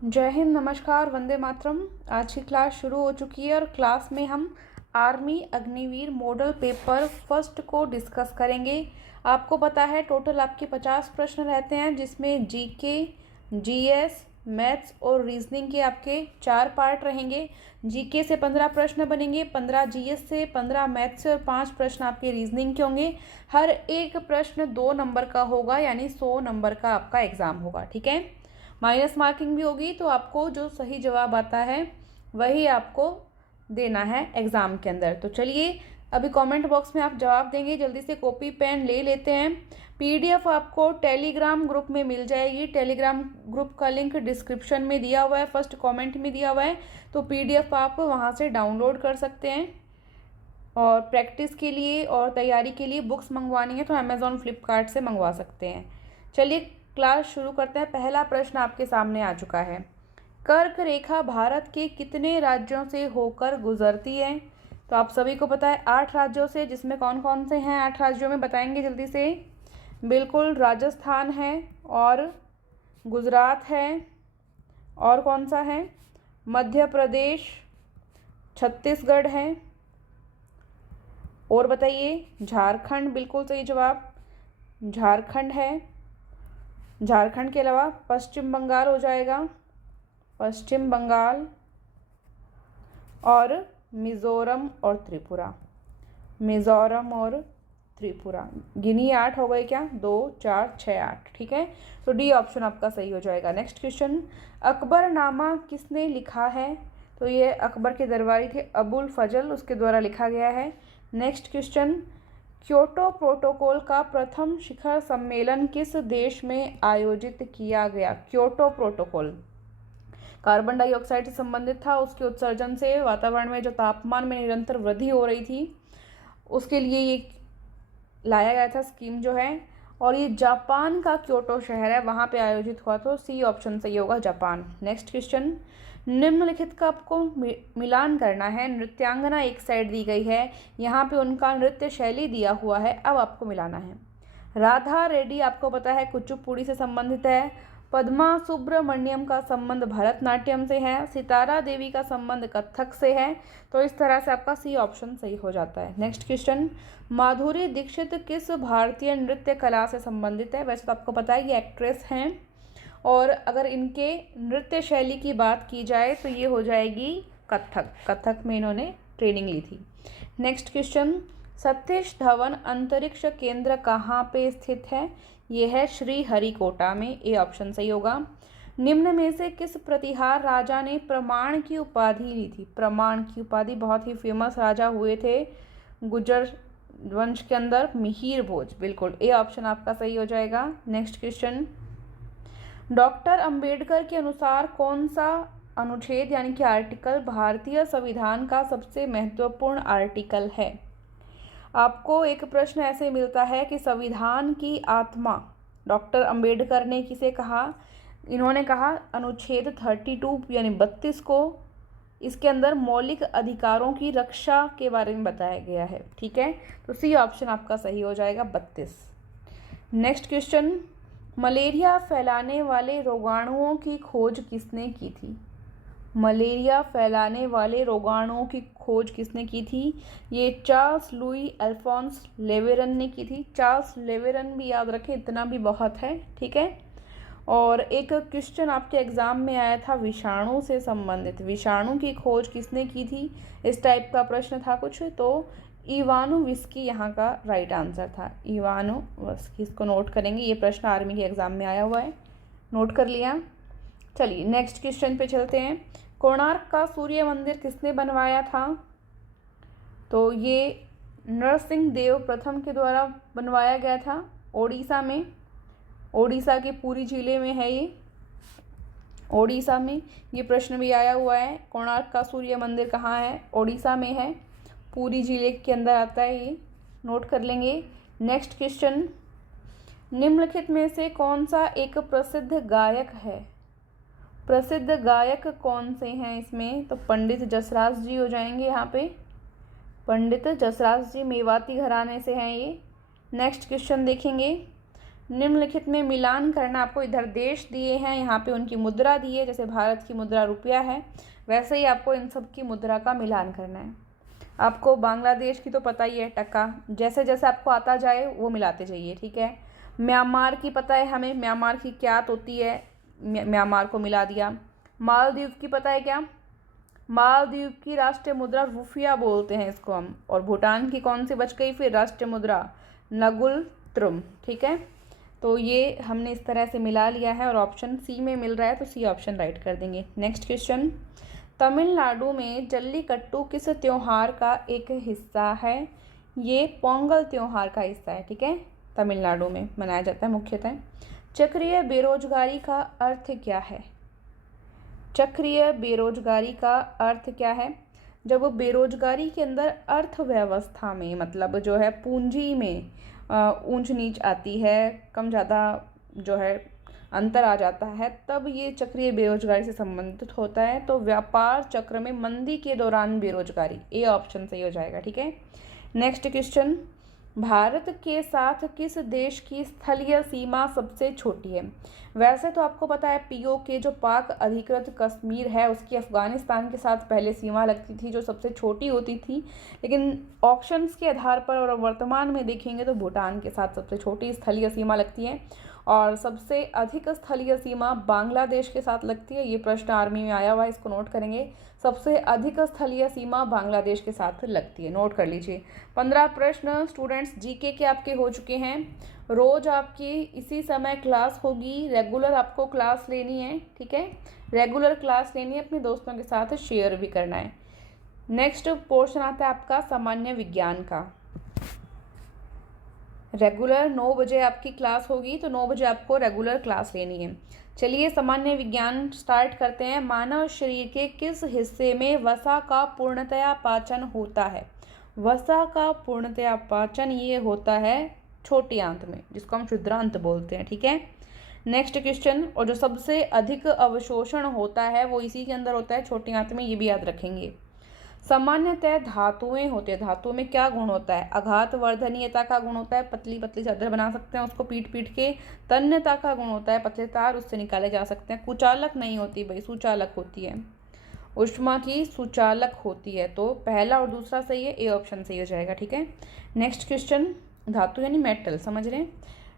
जय हिंद, नमस्कार, वंदे मातरम। आज की क्लास शुरू हो चुकी है और क्लास में हम army Agniveer model paper first को डिस्कस करेंगे। आपको पता है टोटल आपके 50 प्रश्न रहते हैं, जिसमें जीके, जीएस, मैथ्स और रीजनिंग के आपके 4 पार्ट रहेंगे। जीके से 15 प्रश्न बनेंगे, 15 जीएस से, 15 मैथ्स से और 5 प्रश्न आपके रीजनिंग के होंगे। हर एक प्रश्न 2 नंबर का होगा, यानी 100 नंबर का आपका एग्जाम होगा। ठीक है, माइनस मार्किंग भी होगी, तो आपको जो सही जवाब आता है वही आपको देना है एग्ज़ाम के अंदर। तो चलिए, अभी कमेंट बॉक्स में आप जवाब देंगे, जल्दी से कॉपी पेन ले लेते हैं। पीडीएफ आपको टेलीग्राम ग्रुप में मिल जाएगी। टेलीग्राम ग्रुप का लिंक डिस्क्रिप्शन में दिया हुआ है, फर्स्ट कमेंट में दिया हुआ है, तो पीडीएफ आप वहां से डाउनलोड कर सकते हैं। और प्रैक्टिस के लिए और तैयारी के लिए बुक्स मंगवानी है तो अमेज़ॉन फ्लिपकार्ट से मंगवा सकते हैं। चलिए क्लास शुरू करते हैं। पहला प्रश्न आपके सामने आ चुका है। कर्क रेखा भारत के कितने राज्यों से होकर गुजरती है? तो आप सभी को पता है 8 राज्यों से, जिसमें कौन कौन से हैं 8 राज्यों में बताएंगे जल्दी से। बिल्कुल, राजस्थान है और गुजरात है, और कौन सा है, मध्य प्रदेश, छत्तीसगढ़ है, और बताइए, झारखंड, बिल्कुल सही जवाब, झारखंड है। झारखंड के अलावा पश्चिम बंगाल हो जाएगा, पश्चिम बंगाल, और मिज़ोरम और त्रिपुरा, मिज़ोरम और त्रिपुरा। गिनी 8 हो गए क्या? 2, 4, 6, 8। ठीक है, तो डी ऑप्शन आपका सही हो जाएगा। नेक्स्ट क्वेश्चन, अकबरनामा किसने लिखा है? तो ये अकबर के दरबारी थे अबुल फजल, उसके द्वारा लिखा गया है। नेक्स्ट क्वेश्चन, क्योटो प्रोटोकॉल का प्रथम शिखर सम्मेलन किस देश में आयोजित किया गया? क्योटो प्रोटोकॉल कार्बन डाइऑक्साइड से संबंधित था। उसके उत्सर्जन से वातावरण में जो तापमान में निरंतर वृद्धि हो रही थी, उसके लिए ये लाया गया था स्कीम जो है। और ये जापान का क्योटो शहर है, वहाँ पे आयोजित हुआ, तो सी ऑप्शन सही होगा, जापान। नेक्स्ट क्वेश्चन, निम्नलिखित का आपको मिलान करना है। नृत्यांगना एक साइड दी गई है, यहाँ पे उनका नृत्य शैली दिया हुआ है, अब आपको मिलाना है। राधा रेड्डी आपको पता है कुचिपुड़ी से संबंधित है। पद्मा सुब्रमण्यम का संबंध भरतनाट्यम से है। सितारा देवी का संबंध कथक से है। तो इस तरह से आपका सी ऑप्शन सही हो जाता है। नेक्स्ट क्वेश्चन, माधुरी दीक्षित किस भारतीय नृत्य कला से संबंधित है? वैसे तो आपको पता है ये एक्ट्रेस हैं, और अगर इनके नृत्य शैली की बात की जाए तो ये हो जाएगी कथक। कथक में इन्होंने ट्रेनिंग ली थी। नेक्स्ट क्वेश्चन, सतीश धवन अंतरिक्ष केंद्र कहाँ पे स्थित है? ये है श्रीहरिकोटा में, ए ऑप्शन सही होगा। निम्न में से किस प्रतिहार राजा ने प्रमाण की उपाधि ली थी? प्रमाण की उपाधि, बहुत ही फेमस राजा हुए थे गुर्जर वंश के अंदर, मिहिर भोज, बिल्कुल ए ऑप्शन आपका सही हो जाएगा। नेक्स्ट क्वेश्चन, डॉक्टर अंबेडकर के अनुसार कौन सा अनुच्छेद यानी कि आर्टिकल भारतीय संविधान का सबसे महत्वपूर्ण आर्टिकल है? आपको एक प्रश्न ऐसे मिलता है कि संविधान की आत्मा डॉक्टर अंबेडकर ने किसे कहा? इन्होंने कहा अनुच्छेद 32 यानी 32 को, इसके अंदर मौलिक अधिकारों की रक्षा के बारे में बताया गया है। ठीक है, तो सी ऑप्शन आपका सही हो जाएगा, 32। नेक्स्ट क्वेश्चन, मलेरिया फैलाने वाले रोगाणुओं की खोज किसने की थी? मलेरिया फैलाने वाले रोगाणुओं की खोज किसने की थी? ये चार्ल्स लुई अल्फोंस लेवेरन ने की थी। चार्ल्स लेवेरन भी याद रखें, इतना भी बहुत है। ठीक है, और एक क्वेश्चन आपके एग्जाम में आया था विषाणु से संबंधित, विषाणु की खोज किसने की थी? इस टाइप का प्रश्न था कुछ, तो इवानोविस्की यहाँ का राइट आंसर था, इवानोविस्की। इसको नोट करेंगे, ये प्रश्न आर्मी के एग्जाम में आया हुआ है, नोट कर लिया। चलिए नेक्स्ट क्वेश्चन पे चलते हैं। कोणार्क का सूर्य मंदिर किसने बनवाया था? तो ये नरसिंह देव प्रथम के द्वारा बनवाया गया था, ओडिशा में। ओडिशा के पुरी जिले में है ये, ओडिशा में। ये प्रश्न भी आया हुआ है, कोणार्क का सूर्य मंदिर कहाँ है? ओडिशा में है, पुरी जिले के अंदर आता है ये, नोट कर लेंगे। नेक्स्ट क्वेश्चन, निम्नलिखित में से कौन सा एक प्रसिद्ध गायक है? प्रसिद्ध गायक कौन से हैं इसमें? तो पंडित जसराज जी हो जाएंगे यहाँ पे, पंडित जसराज जी मेवाती घराने से हैं ये। नेक्स्ट क्वेश्चन देखेंगे, निम्नलिखित में मिलान करना, आपको इधर देश दिए हैं, यहाँ पे उनकी मुद्रा दी है, जैसे भारत की मुद्रा रुपया है, वैसे ही आपको इन सब की मुद्रा का मिलान करना है। आपको बांग्लादेश की तो पता ही है, टका, जैसे जैसे आपको आता जाए वो मिलाते जाइए, ठीक है। म्यांमार की पता है हमें, म्यांमार की क्या होती है, म्यांमार को मिला दिया। मालदीव की पता है क्या, मालदीव की राष्ट्रीय मुद्रा रुपया बोलते हैं इसको हम। और भूटान की कौन सी बच गई फिर राष्ट्रीय मुद्रा, नगुल त्रुम, ठीक है। तो ये हमने इस तरह से मिला लिया है और ऑप्शन सी में मिल रहा है, तो सी ऑप्शन राइट कर देंगे। नेक्स्ट क्वेश्चन, तमिलनाडु में जल्लीकट्टू किस त्योहार का एक हिस्सा है? ये पोंगल त्योहार का हिस्सा है, ठीक है, तमिलनाडु में मनाया जाता है मुख्यतः। चक्रीय बेरोजगारी का अर्थ क्या है? चक्रीय बेरोजगारी का अर्थ क्या है? जब बेरोजगारी के अंदर अर्थव्यवस्था में, मतलब जो है पूंजी में ऊंच नीच आती है, कम ज़्यादा जो है अंतर आ जाता है, तब ये चक्रीय बेरोजगारी से संबंधित होता है। तो व्यापार चक्र में मंदी के दौरान बेरोजगारी, ए ऑप्शन सही हो जाएगा, ठीक है। नेक्स्ट क्वेश्चन, भारत के साथ किस देश की स्थलीय सीमा सबसे छोटी है? वैसे तो आपको पता है पीओके जो पाक अधिकृत कश्मीर है उसकी अफगानिस्तान के साथ पहले सीमा लगती थी जो सबसे छोटी होती थी, लेकिन ऑप्शंस के आधार पर और वर्तमान में देखेंगे तो भूटान के साथ सबसे छोटी स्थलीय सीमा लगती है और सबसे अधिक स्थलीय सीमा बांग्लादेश के साथ लगती है। ये प्रश्न आर्मी में आया हुआ है, इसको नोट करेंगे। सबसे अधिक स्थलीय सीमा बांग्लादेश के साथ लगती है, नोट कर लीजिए। 15 प्रश्न स्टूडेंट्स जीके के आपके हो चुके हैं। रोज आपकी इसी समय क्लास होगी, रेगुलर आपको क्लास लेनी है, ठीक है, रेगुलर क्लास लेनी है, अपने दोस्तों के साथ शेयर भी करना है। नेक्स्ट पोर्शन आता है आपका सामान्य विज्ञान का। रेगुलर 9 बजे आपकी क्लास होगी, तो 9 बजे आपको रेगुलर क्लास लेनी है। चलिए सामान्य विज्ञान स्टार्ट करते हैं। मानव शरीर के किस हिस्से में वसा का पूर्णतया पाचन होता है? वसा का पूर्णतया पाचन ये होता है छोटी आंत में, जिसको हम क्षुद्रांत बोलते हैं, ठीक है। नेक्स्ट क्वेश्चन, और जो सबसे अधिक अवशोषण होता है वो इसी के अंदर होता है, छोटी आंत में, ये भी याद रखेंगे। सामान्यतः धातुएं होती है, धातुओं में क्या गुण होता है? आघात वर्धनीयता का गुण होता है, पतली पतली चादर बना सकते हैं उसको पीट पीट के। तन्यता का गुण होता है, पतले तार उससे निकाले जा सकते हैं। कुचालक नहीं होती भाई, सुचालक होती है, ऊष्मा की सुचालक होती है। तो पहला और दूसरा सही है, ए ऑप्शन सही हो जाएगा, ठीक है। नेक्स्ट क्वेश्चन, धातु यानी मेटल, समझ रहे हैं।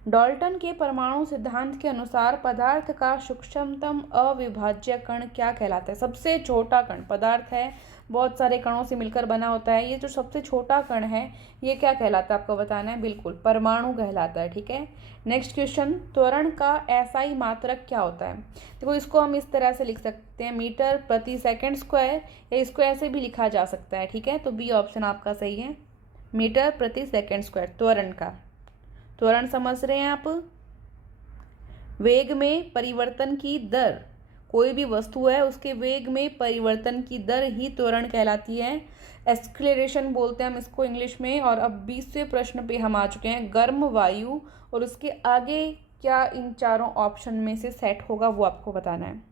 डाल्टन के परमाणु सिद्धांत के अनुसार पदार्थ का सूक्ष्मतम अविभाज्य कण क्या कहलाता है? सबसे छोटा कण, पदार्थ है बहुत सारे कणों से मिलकर बना होता है, ये जो सबसे छोटा कण है ये क्या कहलाता है आपको बताना है, बिल्कुल परमाणु कहलाता है, ठीक है। नेक्स्ट क्वेश्चन, त्वरण का एसआई मात्रक क्या होता है? देखो इसको हम इस तरह से लिख सकते हैं, मीटर प्रति सेकंड स्क्वायर, या इसको ऐसे भी लिखा जा सकता है, ठीक है। तो बी ऑप्शन आपका सही है, मीटर प्रति सेकंड स्क्वायर त्वरण का। त्वरण समझ रहे हैं आप? वेग में परिवर्तन की दर, कोई भी वस्तु है उसके वेग में परिवर्तन की दर ही त्वरण कहलाती है। एक्सेलरेशन बोलते हैं हम इसको इंग्लिश में। और अब 20वें प्रश्न पे हम आ चुके हैं, गर्म वायु, और उसके आगे क्या इन चारों ऑप्शन में से सेट होगा वो आपको बताना है।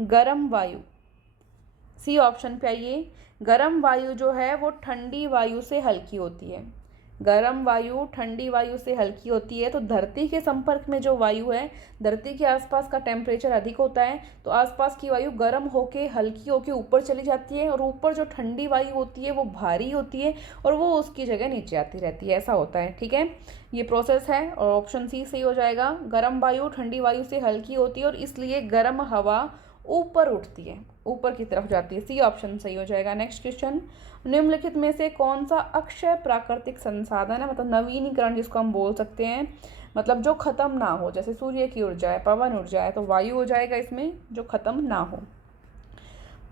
गर्म वायु, सी ऑप्शन पे आइए। गर्म वायु जो है वो ठंडी वायु से हल्की होती है, गर्म वायु ठंडी वायु से हल्की होती है। तो धरती के संपर्क में जो वायु है, धरती के आसपास का टेम्परेचर अधिक होता है, तो आसपास की वायु गर्म होके हल्की होके ऊपर चली जाती है, और ऊपर जो ठंडी वायु होती है वो भारी होती है और वो उसकी जगह नीचे आती रहती है, ऐसा होता है, ठीक है। ये प्रोसेस है और ऑप्शन सी सही हो जाएगा। गर्म वायु ठंडी वायु से हल्की होती है और इसलिए गर्म हवा ऊपर उठती है, ऊपर की तरफ जाती है, सी ऑप्शन सही हो जाएगा। नेक्स्ट क्वेश्चन, निम्नलिखित में से कौन सा अक्षय प्राकृतिक संसाधन है, मतलब नवीनीकरण जिसको हम बोल सकते हैं, मतलब जो खत्म ना हो, जैसे सूर्य की ऊर्जा है, पवन ऊर्जा है, तो वायु हो जाएगा इसमें, जो खत्म ना हो।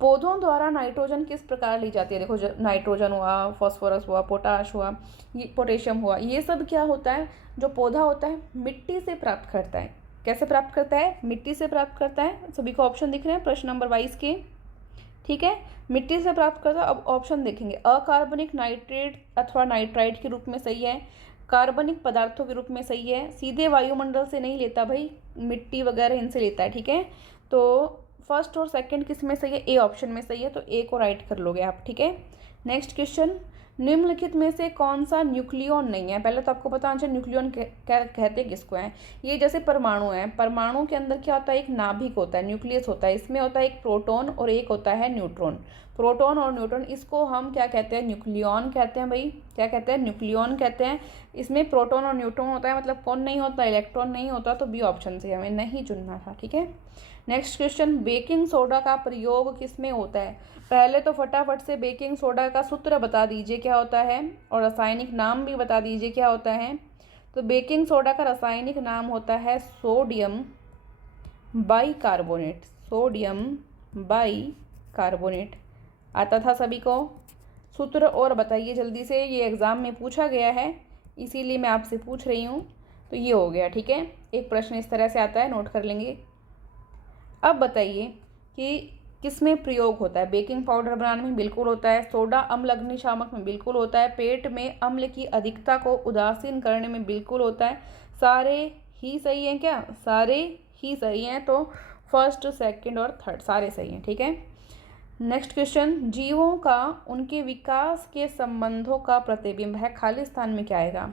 पौधों द्वारा नाइट्रोजन किस प्रकार ली जाती है? देखो नाइट्रोजन हुआ, फास्फोरस हुआ, पोटाश हुआ, ये पोटेशियम हुआ, ये सब क्या होता है, जो पौधा होता है मिट्टी से प्राप्त करता है। कैसे प्राप्त करता है? मिट्टी से प्राप्त करता है। सभी को ऑप्शन दिख रहे हैं प्रश्न नंबर 22 के, ठीक है, मिट्टी से प्राप्त करता है। अब ऑप्शन देखेंगे, अकार्बनिक नाइट्रेट अथवा नाइट्राइट के रूप में सही है, कार्बनिक पदार्थों के रूप में सही है, सीधे वायुमंडल से नहीं लेता भाई, मिट्टी वगैरह इनसे लेता है, ठीक है। तो फर्स्ट और सेकंड किस में सही है? ए ऑप्शन में सही है, तो ए को राइट कर लोगे आप, ठीक है। नेक्स्ट क्वेश्चन, निम्नलिखित में से कौन सा न्यूक्लियॉन नहीं है? पहले तो आपको पता होना चाहिए न्यूक्लियॉन क्या कहते हैं किसको हैं। ये जैसे परमाणु है, परमाणु के अंदर क्या होता है, एक नाभिक होता है, न्यूक्लियस होता है, इसमें होता है एक प्रोटॉन और एक होता है न्यूट्रॉन। प्रोटॉन और न्यूट्रॉन, इसको हम क्या कहते हैं, न्यूक्लियॉन कहते हैं भाई। क्या कहते हैं, न्यूक्लियॉन कहते हैं। इसमें प्रोटॉन और न्यूट्रॉन होता है, मतलब कौन नहीं होता, इलेक्ट्रॉन नहीं होता, तो बी ऑप्शन से हमें नहीं चुनना था। ठीक है, नेक्स्ट क्वेश्चन, बेकिंग सोडा का प्रयोग किस में होता है? पहले तो फटाफट से बेकिंग सोडा का सूत्र बता दीजिए क्या होता है, और रासायनिक नाम भी बता दीजिए क्या होता है। तो बेकिंग सोडा का रासायनिक नाम होता है सोडियम बाइकार्बोनेट। सोडियम बाइकार्बोनेट आता था सभी को। सूत्र और बताइए जल्दी से, ये एग्ज़ाम में पूछा गया है इसीलिए मैं आपसे पूछ रही हूँ। तो ये हो गया, ठीक है, एक प्रश्न इस तरह से आता है, नोट कर लेंगे। अब बताइए कि किस में प्रयोग होता है? बेकिंग पाउडर बनाने में बिल्कुल होता है, सोडा अम्ल अग्निशामक में बिल्कुल होता है, पेट में अम्ल की अधिकता को उदासीन करने में बिल्कुल होता है। सारे ही सही हैं क्या? सारे ही सही हैं, तो फर्स्ट, सेकंड और थर्ड सारे सही हैं। ठीक है, नेक्स्ट क्वेश्चन, जीवों का उनके विकास के संबंधों का प्रतिबिंब है, खाली स्थान में क्या आएगा?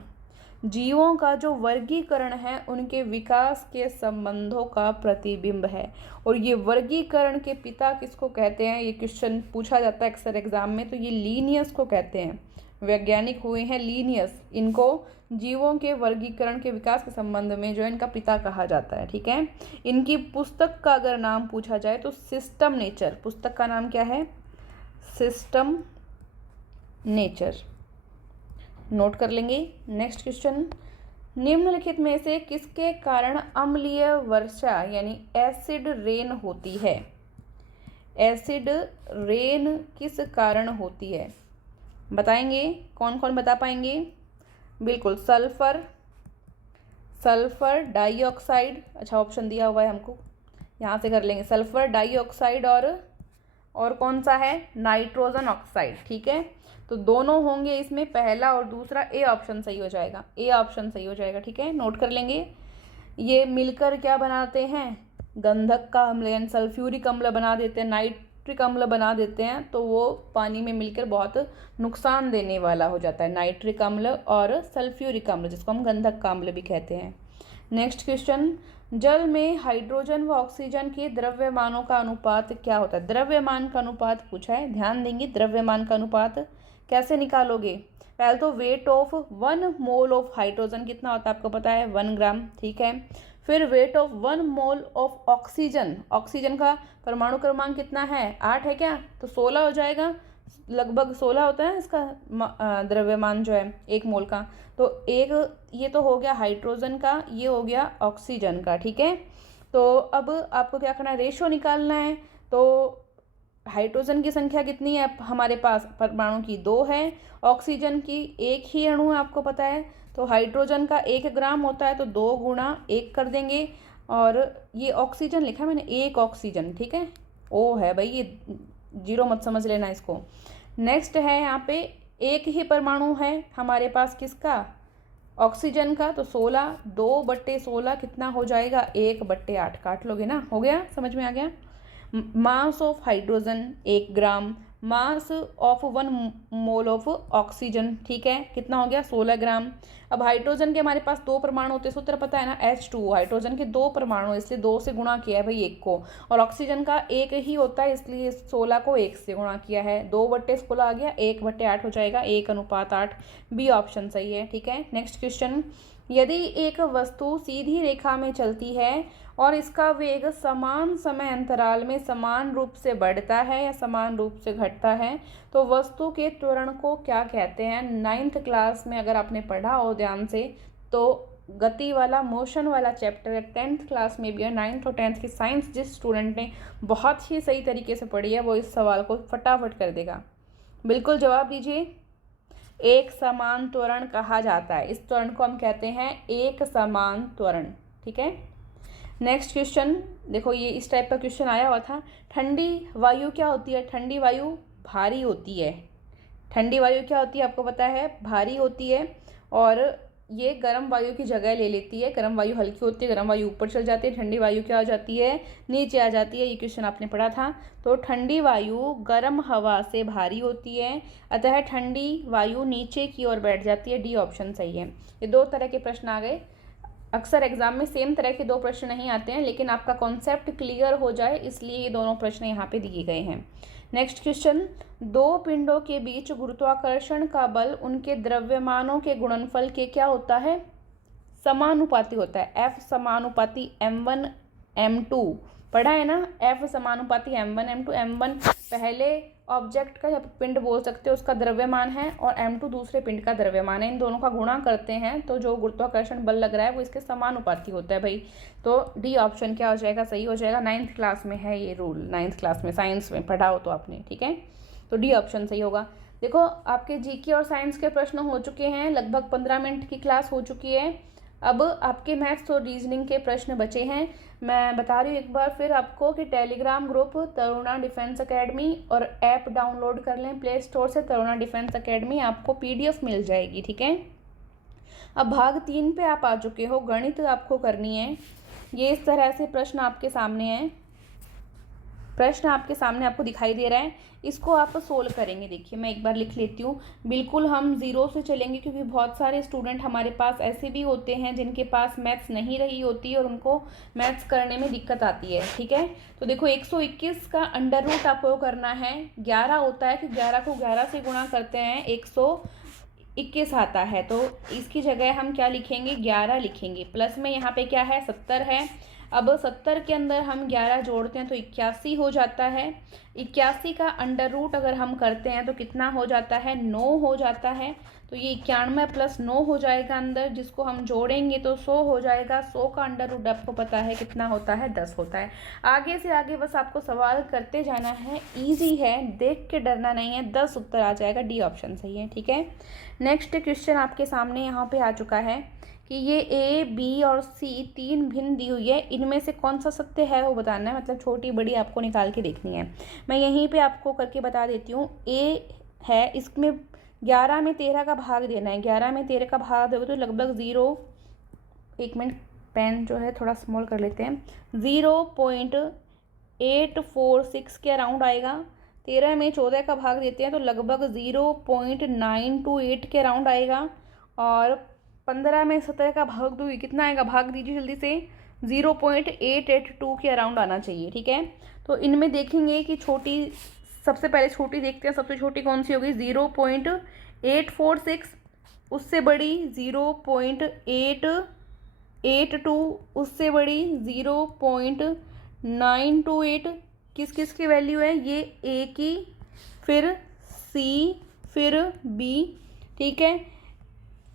जीवों का जो वर्गीकरण है उनके विकास के संबंधों का प्रतिबिंब है। और ये वर्गीकरण के पिता किसको कहते हैं? ये क्वेश्चन पूछा जाता है अक्सर एग्जाम में, तो ये लीनियस को कहते हैं। वैज्ञानिक हुए हैं लीनियस, इनको जीवों के वर्गीकरण के विकास के संबंध में जो है इनका पिता कहा जाता है। ठीक है, इनकी पुस्तक का अगर नाम पूछा जाए तो सिस्टम नेचर, पुस्तक का नाम क्या है? सिस्टम नेचर, नोट कर लेंगे। नेक्स्ट क्वेश्चन, निम्नलिखित में से किसके कारण अम्लीय वर्षा यानी एसिड रेन होती है? एसिड रेन किस कारण होती है बताएंगे? कौन कौन बता पाएंगे? बिल्कुल, सल्फर, सल्फर डाइऑक्साइड, अच्छा ऑप्शन दिया हुआ है हमको, यहाँ से कर लेंगे। सल्फर डाइऑक्साइड और कौन सा है? Nitrogen oxide. ठीक है, तो दोनों होंगे इसमें, पहला और दूसरा, ए ऑप्शन सही हो जाएगा, ए ऑप्शन सही हो जाएगा। ठीक है, नोट कर लेंगे। ये मिलकर क्या बनाते हैं? गंधक का अम्ल यानी सल्फ्यूरिक अम्ल बना देते हैं, नाइट्रिक अम्ल बना देते हैं, तो वो पानी में मिलकर बहुत नुकसान देने वाला हो जाता है, नाइट्रिक अम्ल और सल्फ्यूरिक अम्ल, जिसको हम गंधक का अम्ल भी कहते हैं। नेक्स्ट क्वेश्चन, जल में हाइड्रोजन व ऑक्सीजन के द्रव्यमानों का अनुपात क्या होता है? द्रव्यमान का अनुपात पूछा है, ध्यान देंगे। द्रव्यमान का अनुपात कैसे निकालोगे? पहले तो weight of 1 mole of hydrogen कितना होता है आपको पता है? 1 ग्राम। ठीक है, फिर weight of 1 mole of oxygen, oxygen का परमाणु क्रमांक कितना है? 8 है क्या? तो 16 हो जाएगा, लगभग 16 होता है इसका द्रव्यमान जो है 1 मोल का। तो एक ये तो हो गया हाइड्रोजन का, ये हो गया ऑक्सीजन का। ठीक है, तो अब आपको क्या करना है? रेशो निकालना है। तो हाइड्रोजन की संख्या कितनी है हमारे पास? परमाणु की 2 है, ऑक्सीजन की 1 ही अणु है आपको पता है, तो हाइड्रोजन का 1 ग्राम होता है, तो 2 गुणा 1 कर देंगे। और ये ऑक्सीजन लिखा है मैंने, 1 ऑक्सीजन, ठीक है, ओ है भाई, ये जीरो मत समझ लेना इसको। नेक्स्ट है यहाँ पे, एक ही परमाणु है हमारे पास किसका? ऑक्सीजन का, तो 16, 2/16 कितना हो जाएगा? 1/8, काट लोगे ना, हो गया, समझ में आ गया। Mass of hydrogen 1 gram, mass of 1 mole of oxygen, ठीक है, कितना हो गया? 16 ग्राम। अब हाइड्रोजन के हमारे पास 2 परमाणु होते हैं, सूत्र पता है ना, H2O, हाइड्रोजन के 2 परमाणु, इसलिए 2 से गुणा किया है भाई 1 को, और ऑक्सीजन का 1 ही होता है, इसलिए 16 को 1 से गुणा किया है, 2/16 आ गया, 1/8 हो जाएगा, 1:8, बी ऑप्शन सही है। ठीक है, नेक्स्ट क्वेश्चन, यदि एक वस्तु सीधी रेखा में चलती है और इसका वेग समान समय अंतराल में समान रूप से बढ़ता है या समान रूप से घटता है, तो वस्तु के त्वरण को क्या कहते हैं? 9th क्लास में अगर आपने पढ़ा हो ध्यान से, तो गति वाला, मोशन वाला चैप्टर 10th क्लास में भी है, 9th और 10th की साइंस जिस स्टूडेंट ने बहुत ही सही तरीके से पढ़ी है वो इस सवाल को फटाफट कर देगा। बिल्कुल जवाब दीजिए। एक समान त्वरण कहा जाता है, इस त्वरण को हम कहते हैं एक समान त्वरण। ठीक है, नेक्स्ट क्वेश्चन देखो, ये इस टाइप का क्वेश्चन आया हुआ था। ठंडी वायु क्या होती है? ठंडी वायु भारी होती है। ठंडी वायु क्या होती है आपको पता है? भारी होती है। और ये गर्म वायु की जगह ले लेती है, गर्म वायु हल्की होती है, गर्म वायु ऊपर चल जाती है, ठंडी वायु क्या हो जाती है, नीचे आ जाती है। ये क्वेश्चन आपने पढ़ा था। तो ठंडी वायु गर्म हवा से भारी होती है, अतः ठंडी वायु नीचे की ओर बैठ जाती है। डी ऑप्शन सही है। ये दो तरह के प्रश्न आ गए। अक्सर एग्जाम में सेम तरह के दो प्रश्न नहीं आते हैं, लेकिन आपका कॉन्सेप्ट क्लियर हो जाए इसलिए ये दोनों प्रश्न यहाँ पे दिए गए हैं। नेक्स्ट क्वेश्चन, दो पिंडों के बीच गुरुत्वाकर्षण का बल उनके द्रव्यमानों के गुणनफल के क्या होता है, समानुपाती होता है। F समानुपाती m1 m2 पढ़ा है ना, F समानुपाती m1 m2। m1 पहले ऑब्जेक्ट का या पिंड बोल सकते हो उसका द्रव्यमान है, और m2 दूसरे पिंड का द्रव्यमान है। इन दोनों का गुणा करते हैं तो जो गुरुत्वाकर्षण बल लग रहा है वो इसके समानुपाती होता है भाई। तो डी ऑप्शन क्या हो जाएगा, सही हो जाएगा। 9th क्लास में है ये रूल, 9th क्लास में साइंस में पढ़ा हो तो आपने, ठीक है। तो डी ऑप्शन सही होगा। देखो आपके जीके और साइंस के प्रश्न हो चुके हैं, लगभग 15 मिनट की क्लास हो चुकी है। अब आपके मैथ्स और रीजनिंग के प्रश्न बचे हैं। मैं बता रही हूँ एक बार फिर आपको कि Telegram group Taruna defence academy और ऐप डाउनलोड कर लें प्ले स्टोर से, तरुणा डिफेंस एकेडमी, आपको पीडीएफ मिल जाएगी, ठीक है। अब भाग 3 पे आप आ चुके हो, गणित आपको करनी है। ये इस तरह से प्रश्न आपके सामने है, प्रश्न आपके सामने आपको दिखाई दे रहा है, इसको आप सोल्व करेंगे। देखिए मैं एक बार लिख लेती हूँ। बिल्कुल हम ज़ीरो से चलेंगे क्योंकि बहुत सारे स्टूडेंट हमारे पास ऐसे भी होते हैं जिनके पास मैथ्स नहीं रही होती और उनको मैथ्स करने में दिक्कत आती है, ठीक है। तो देखो 121 का अंडर रूट आपको करना है। 11 होता है कि 11 को 11 से गुणा करते हैं 121 आता है, तो इसकी जगह हम क्या लिखेंगे, 11 लिखेंगे। प्लस में यहाँ पे क्या है, 70 है। अब 70 के अंदर हम 11 जोड़ते हैं तो 81 हो जाता है। 81 का अंडर रूट अगर हम करते हैं तो कितना हो जाता है, 9 हो जाता है। तो ये 91 प्लस 9 हो जाएगा अंदर, जिसको हम जोड़ेंगे तो 100 हो जाएगा। 100 का अंडर रूट आपको पता है कितना होता है, 10 होता है। आगे से आगे बस आपको सवाल करते जाना है, ईजी है, देख के डरना नहीं है। 10 उत्तर आ जाएगा, डी ऑप्शन सही है, ठीक है। नेक्स्ट क्वेश्चन आपके सामने यहाँ पे आ चुका है कि ये ए, बी और सी तीन भिन्न दी हुई है, इनमें से कौन सा सत्य है वो बताना है, मतलब छोटी बड़ी आपको निकाल के देखनी है। मैं यहीं पे आपको करके बता देती हूँ। ए है, इसमें 11 में 13 का भाग देना है। 11 में 13 का भाग दोगे तो लगभग 1 मिनट, पेन जो है थोड़ा स्मॉल कर लेते हैं, 0.846 के अराउंड आएगा। 13 में 14 का भाग देते हैं तो लगभग 0.928 के अराउंड आएगा। और 15 में 17 का भाग दोगे कितना आएगा, भाग दीजिए जल्दी से, 0.882 के अराउंड आना चाहिए, ठीक है। तो इनमें देखेंगे कि छोटी, सबसे पहले छोटी देखते हैं, सबसे छोटी कौन सी होगी, 0.846, उससे बड़ी 0.882, उससे बड़ी 0.928। किस किस की वैल्यू है, ये ए की, फिर सी, फिर बी, ठीक है।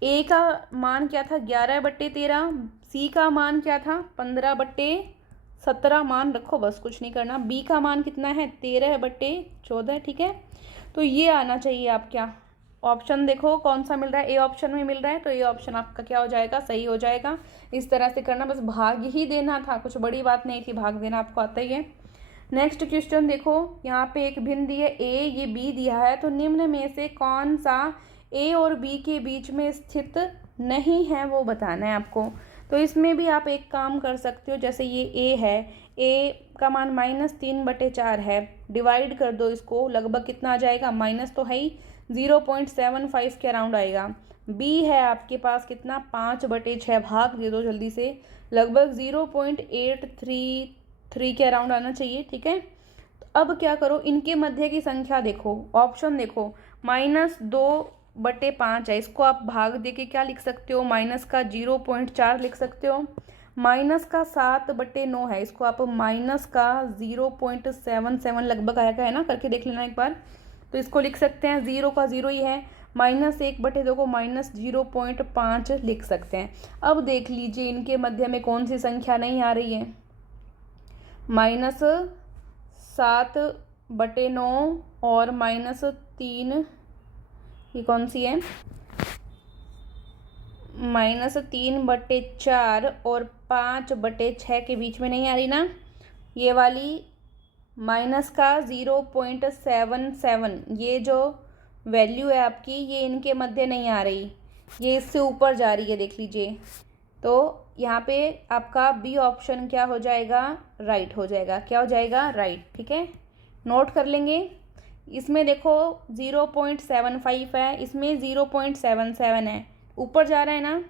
ए का मान क्या था, 11/13, सी का मान क्या था, 15/17, मान रखो बस, कुछ नहीं करना। बी का मान कितना है, 13/14, ठीक है। तो ये आना चाहिए आप, क्या ऑप्शन देखो कौन सा मिल रहा है, ए ऑप्शन में मिल रहा है, तो ये ऑप्शन आपका क्या हो जाएगा, सही हो जाएगा। इस तरह से करना, बस भाग ही देना था, कुछ बड़ी बात नहीं थी, भाग देना आपको आता ही है। नेक्स्ट क्वेश्चन देखो, यहाँ पे एक भिन्न दी है ए, ये बी दिया है, तो निम्न में से कौन सा ए और बी के बीच में स्थित नहीं है वो बताना है आपको। तो इसमें भी आप एक काम कर सकते हो, जैसे ये ए है, ए का मान -3/4 है, डिवाइड कर दो इसको, लगभग कितना आ जाएगा, माइनस तो है ही, 0.75 के अराउंड आएगा। बी है आपके पास कितना, 5/6, भाग दे दो जल्दी से, लगभग 0.833 के अराउंड आना चाहिए, ठीक है। तो अब क्या करो, इनके मध्य की संख्या देखो, ऑप्शन देखो, -2/5 है, इसको आप भाग दे के क्या लिख सकते हो, माइनस का 0.4 लिख सकते हो। माइनस का 7/9 है, इसको आप माइनस का 0.77 लगभग आएगा, है ना, करके देख लेना एक बार। तो इसको लिख सकते हैं, 0 का 0 ही है, -1/2 को -0.5 लिख सकते हैं। अब देख लीजिए इनके मध्य में कौन सी संख्या नहीं आ रही है, -7/9 और -3, ये कौन सी है, -3/4 और 5/6 के बीच में नहीं आ रही ना, ये वाली माइनस का 0.77, ये जो वैल्यू है आपकी, ये इनके मध्य नहीं आ रही। ये इससे ऊपर जा रही है, देख लीजिए। तो यहाँ पे आपका बी ऑप्शन क्या हो जाएगा, राइट हो जाएगा। क्या हो जाएगा, राइट। ठीक है, नोट कर लेंगे। इसमें देखो 0.75 है, इसमें 0.77 है, ऊपर जा रहा है ना,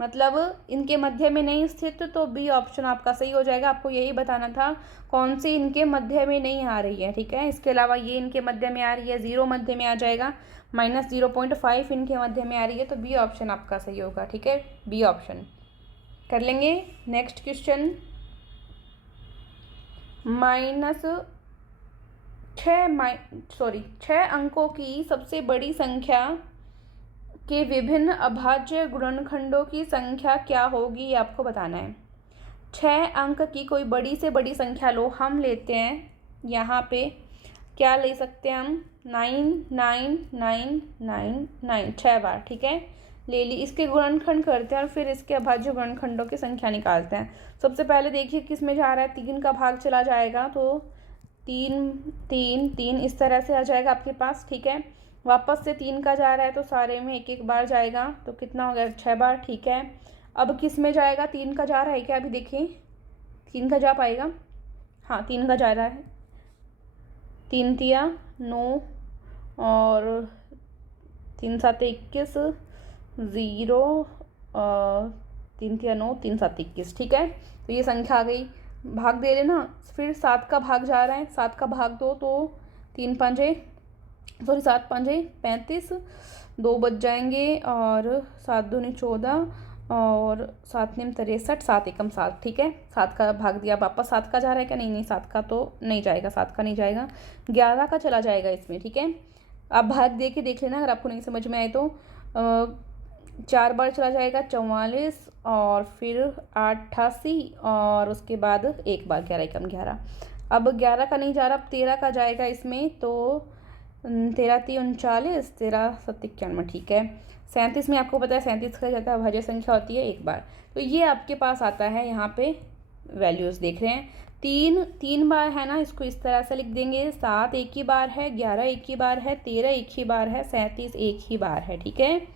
मतलब इनके मध्य में नहीं स्थित, तो बी ऑप्शन आपका सही हो जाएगा। आपको यही बताना था कौन सी इनके मध्य में नहीं आ रही है। ठीक है, इसके अलावा ये इनके मध्य में आ रही है, 0 मध्य में आ जाएगा, -0.5 इनके मध्य में आ रही है, तो बी ऑप्शन आपका सही होगा। ठीक है, बी ऑप्शन कर लेंगे। नेक्स्ट क्वेश्चन, छः अंकों की सबसे बड़ी संख्या के विभिन्न अभाज्य गुणनखंडों की संख्या क्या होगी, ये आपको बताना है। 6 अंक की कोई बड़ी से बड़ी संख्या लो, हम लेते हैं यहाँ पे क्या ले सकते हैं हम, 99999 6 बार। ठीक है, ले ली। इसके गुणनखंड करते हैं और फिर इसके अभाज्य गुणनखंडों की संख्या निकालते हैं। सबसे पहले देखिए किस में जा रहा है, 3 का भाग चला जाएगा, तो 3 3 3 इस तरह से आ जाएगा आपके पास। ठीक है, वापस से 3 का जा रहा है तो सारे में एक एक बार जाएगा, तो कितना हो गया, 6 बार। ठीक है, अब किस में जाएगा, 3 का जा रहा है क्या, अभी देखिए 3 का जा पाएगा, हाँ 3 का जा रहा है। 3 तिया 9 और 3 7 21, 0 3 तिया 9, 3 7 21। ठीक है, तो ये संख्या आ गई, भाग दे लेना। फिर 7 का भाग जा रहा है, 7 का भाग दो, तो 7 5 35, 2 बच जाएंगे, और 7 दूनी 14 और 7 9 63, 7 एकम 7। ठीक है, 7 का भाग दिया, वापस 7 का जा रहा है क्या, नहीं नहीं 7 का तो नहीं जाएगा, 7 का नहीं जाएगा, 11 का चला जाएगा इसमें। ठीक है, आप भाग दे के देख लेना, अगर आपको नहीं समझ में आए तो 4 बार चला जाएगा, 44 और फिर 88 और उसके बाद एक बार 11 एकम 11। अब 11 का नहीं जा रहा, अब 13 का जाएगा इसमें, तो 13 3 39, 13 7 91। ठीक है, 37 में आपको पता है 37 का जाता है, अभाज्य संख्या होती है एक बार, तो ये आपके पास आता है। यहाँ पे वैल्यूज़ देख रहे हैं, 3 बार है ना, इसको इस तरह से लिख देंगे, 7 एक ही बार है, 11 एक ही बार है, 13 एक ही बार है, 37 एक ही बार है। ठीक है,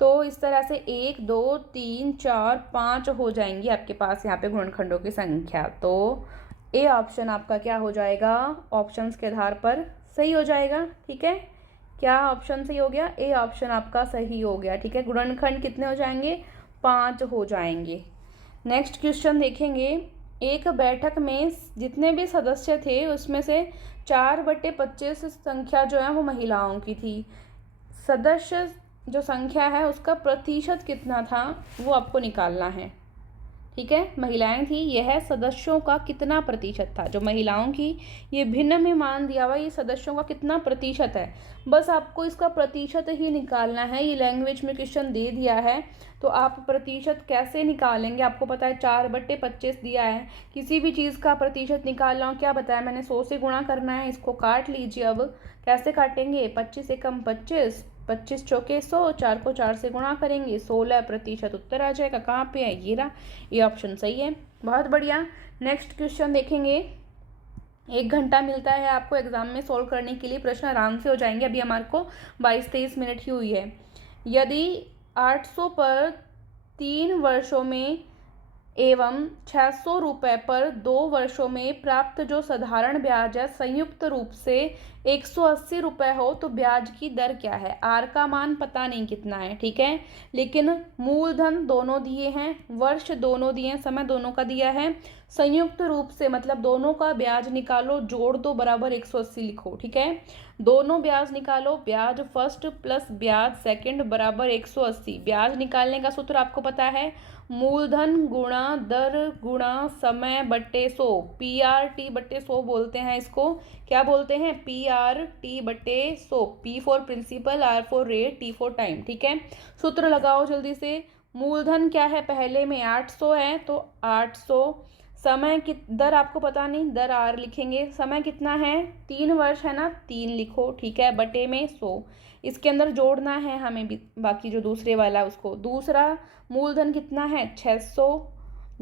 तो इस तरह से 1 2 3 4 5 हो जाएंगी आपके पास यहाँ पे गुणनखंडों की संख्या। तो ए ऑप्शन आपका क्या हो जाएगा, ऑप्शंस के आधार पर सही हो जाएगा। ठीक है, क्या ऑप्शन सही हो गया, ए ऑप्शन आपका सही हो गया। ठीक है, गुणनखंड कितने हो जाएंगे, 5 हो जाएंगे। नेक्स्ट क्वेश्चन देखेंगे, एक बैठक में जितने भी सदस्य थे उसमें से 4/25 संख्या जो है वो महिलाओं की थी। सदस्य जो संख्या है उसका प्रतिशत कितना था वो आपको निकालना है। ठीक है, महिलाएं थी, यह सदस्यों का कितना प्रतिशत था, जो महिलाओं की ये भिन्न में मान दिया हुआ, ये सदस्यों का कितना प्रतिशत है, बस आपको इसका प्रतिशत ही निकालना है। ये लैंग्वेज में क्वेश्चन दे दिया है, तो आप प्रतिशत कैसे निकालेंगे, आपको पता है 4/25 दिया है, किसी भी चीज़ का प्रतिशत निकालना हो, क्या बताया मैंने, 100 से गुणा करना है, इसको काट लीजिए। अब कैसे काटेंगे, 25 एकम 25, 25 चौके 100, 4 को 4 से गुणा करेंगे, 16% उत्तर आ जाएगा। कहाँ पे है, ये रहा, ये ऑप्शन सही है, बहुत बढ़िया। नेक्स्ट क्वेश्चन देखेंगे, 1 घंटा मिलता है आपको एग्जाम में सोल्व करने के लिए, प्रश्न आराम से हो जाएंगे। अभी हमारे को 22-23 मिनट ही हुई है। यदि 800 पर 3 वर्षों में एवं 600 रुपये पर 2 वर्षों में प्राप्त जो साधारण ब्याज है संयुक्त रूप से 180 रुपये हो, तो ब्याज की दर क्या है। आर का मान पता नहीं कितना है, ठीक है, लेकिन मूलधन दोनों दिए हैं, वर्ष दोनों दिए हैं, समय दोनों का दिया है, संयुक्त रूप से मतलब दोनों का ब्याज निकालो, जोड़ दो बराबर 180 लिखो। ठीक है, दोनों ब्याज निकालो, ब्याज फर्स्ट प्लस ब्याज सेकंड बराबर 180। ब्याज निकालने का सूत्र आपको पता है, मूलधन गुणा दर गुणा समय बट्टे 100, PRT/100 बोलते हैं इसको। क्या बोलते हैं, PRT/100, P for principal, R for rate, T for time. ठीक है, सूत्र लगाओ जल्दी से। मूलधन क्या है, पहले में 800 है तो 800, समय की दर आपको पता नहीं, दर R लिखेंगे, समय कितना है 3 वर्ष है ना, 3 लिखो। ठीक है, बटे में 100, इसके अंदर जोड़ना है हमें भी, बाकी जो दूसरे वाला उसको। दूसरा मूलधन कितना है 600,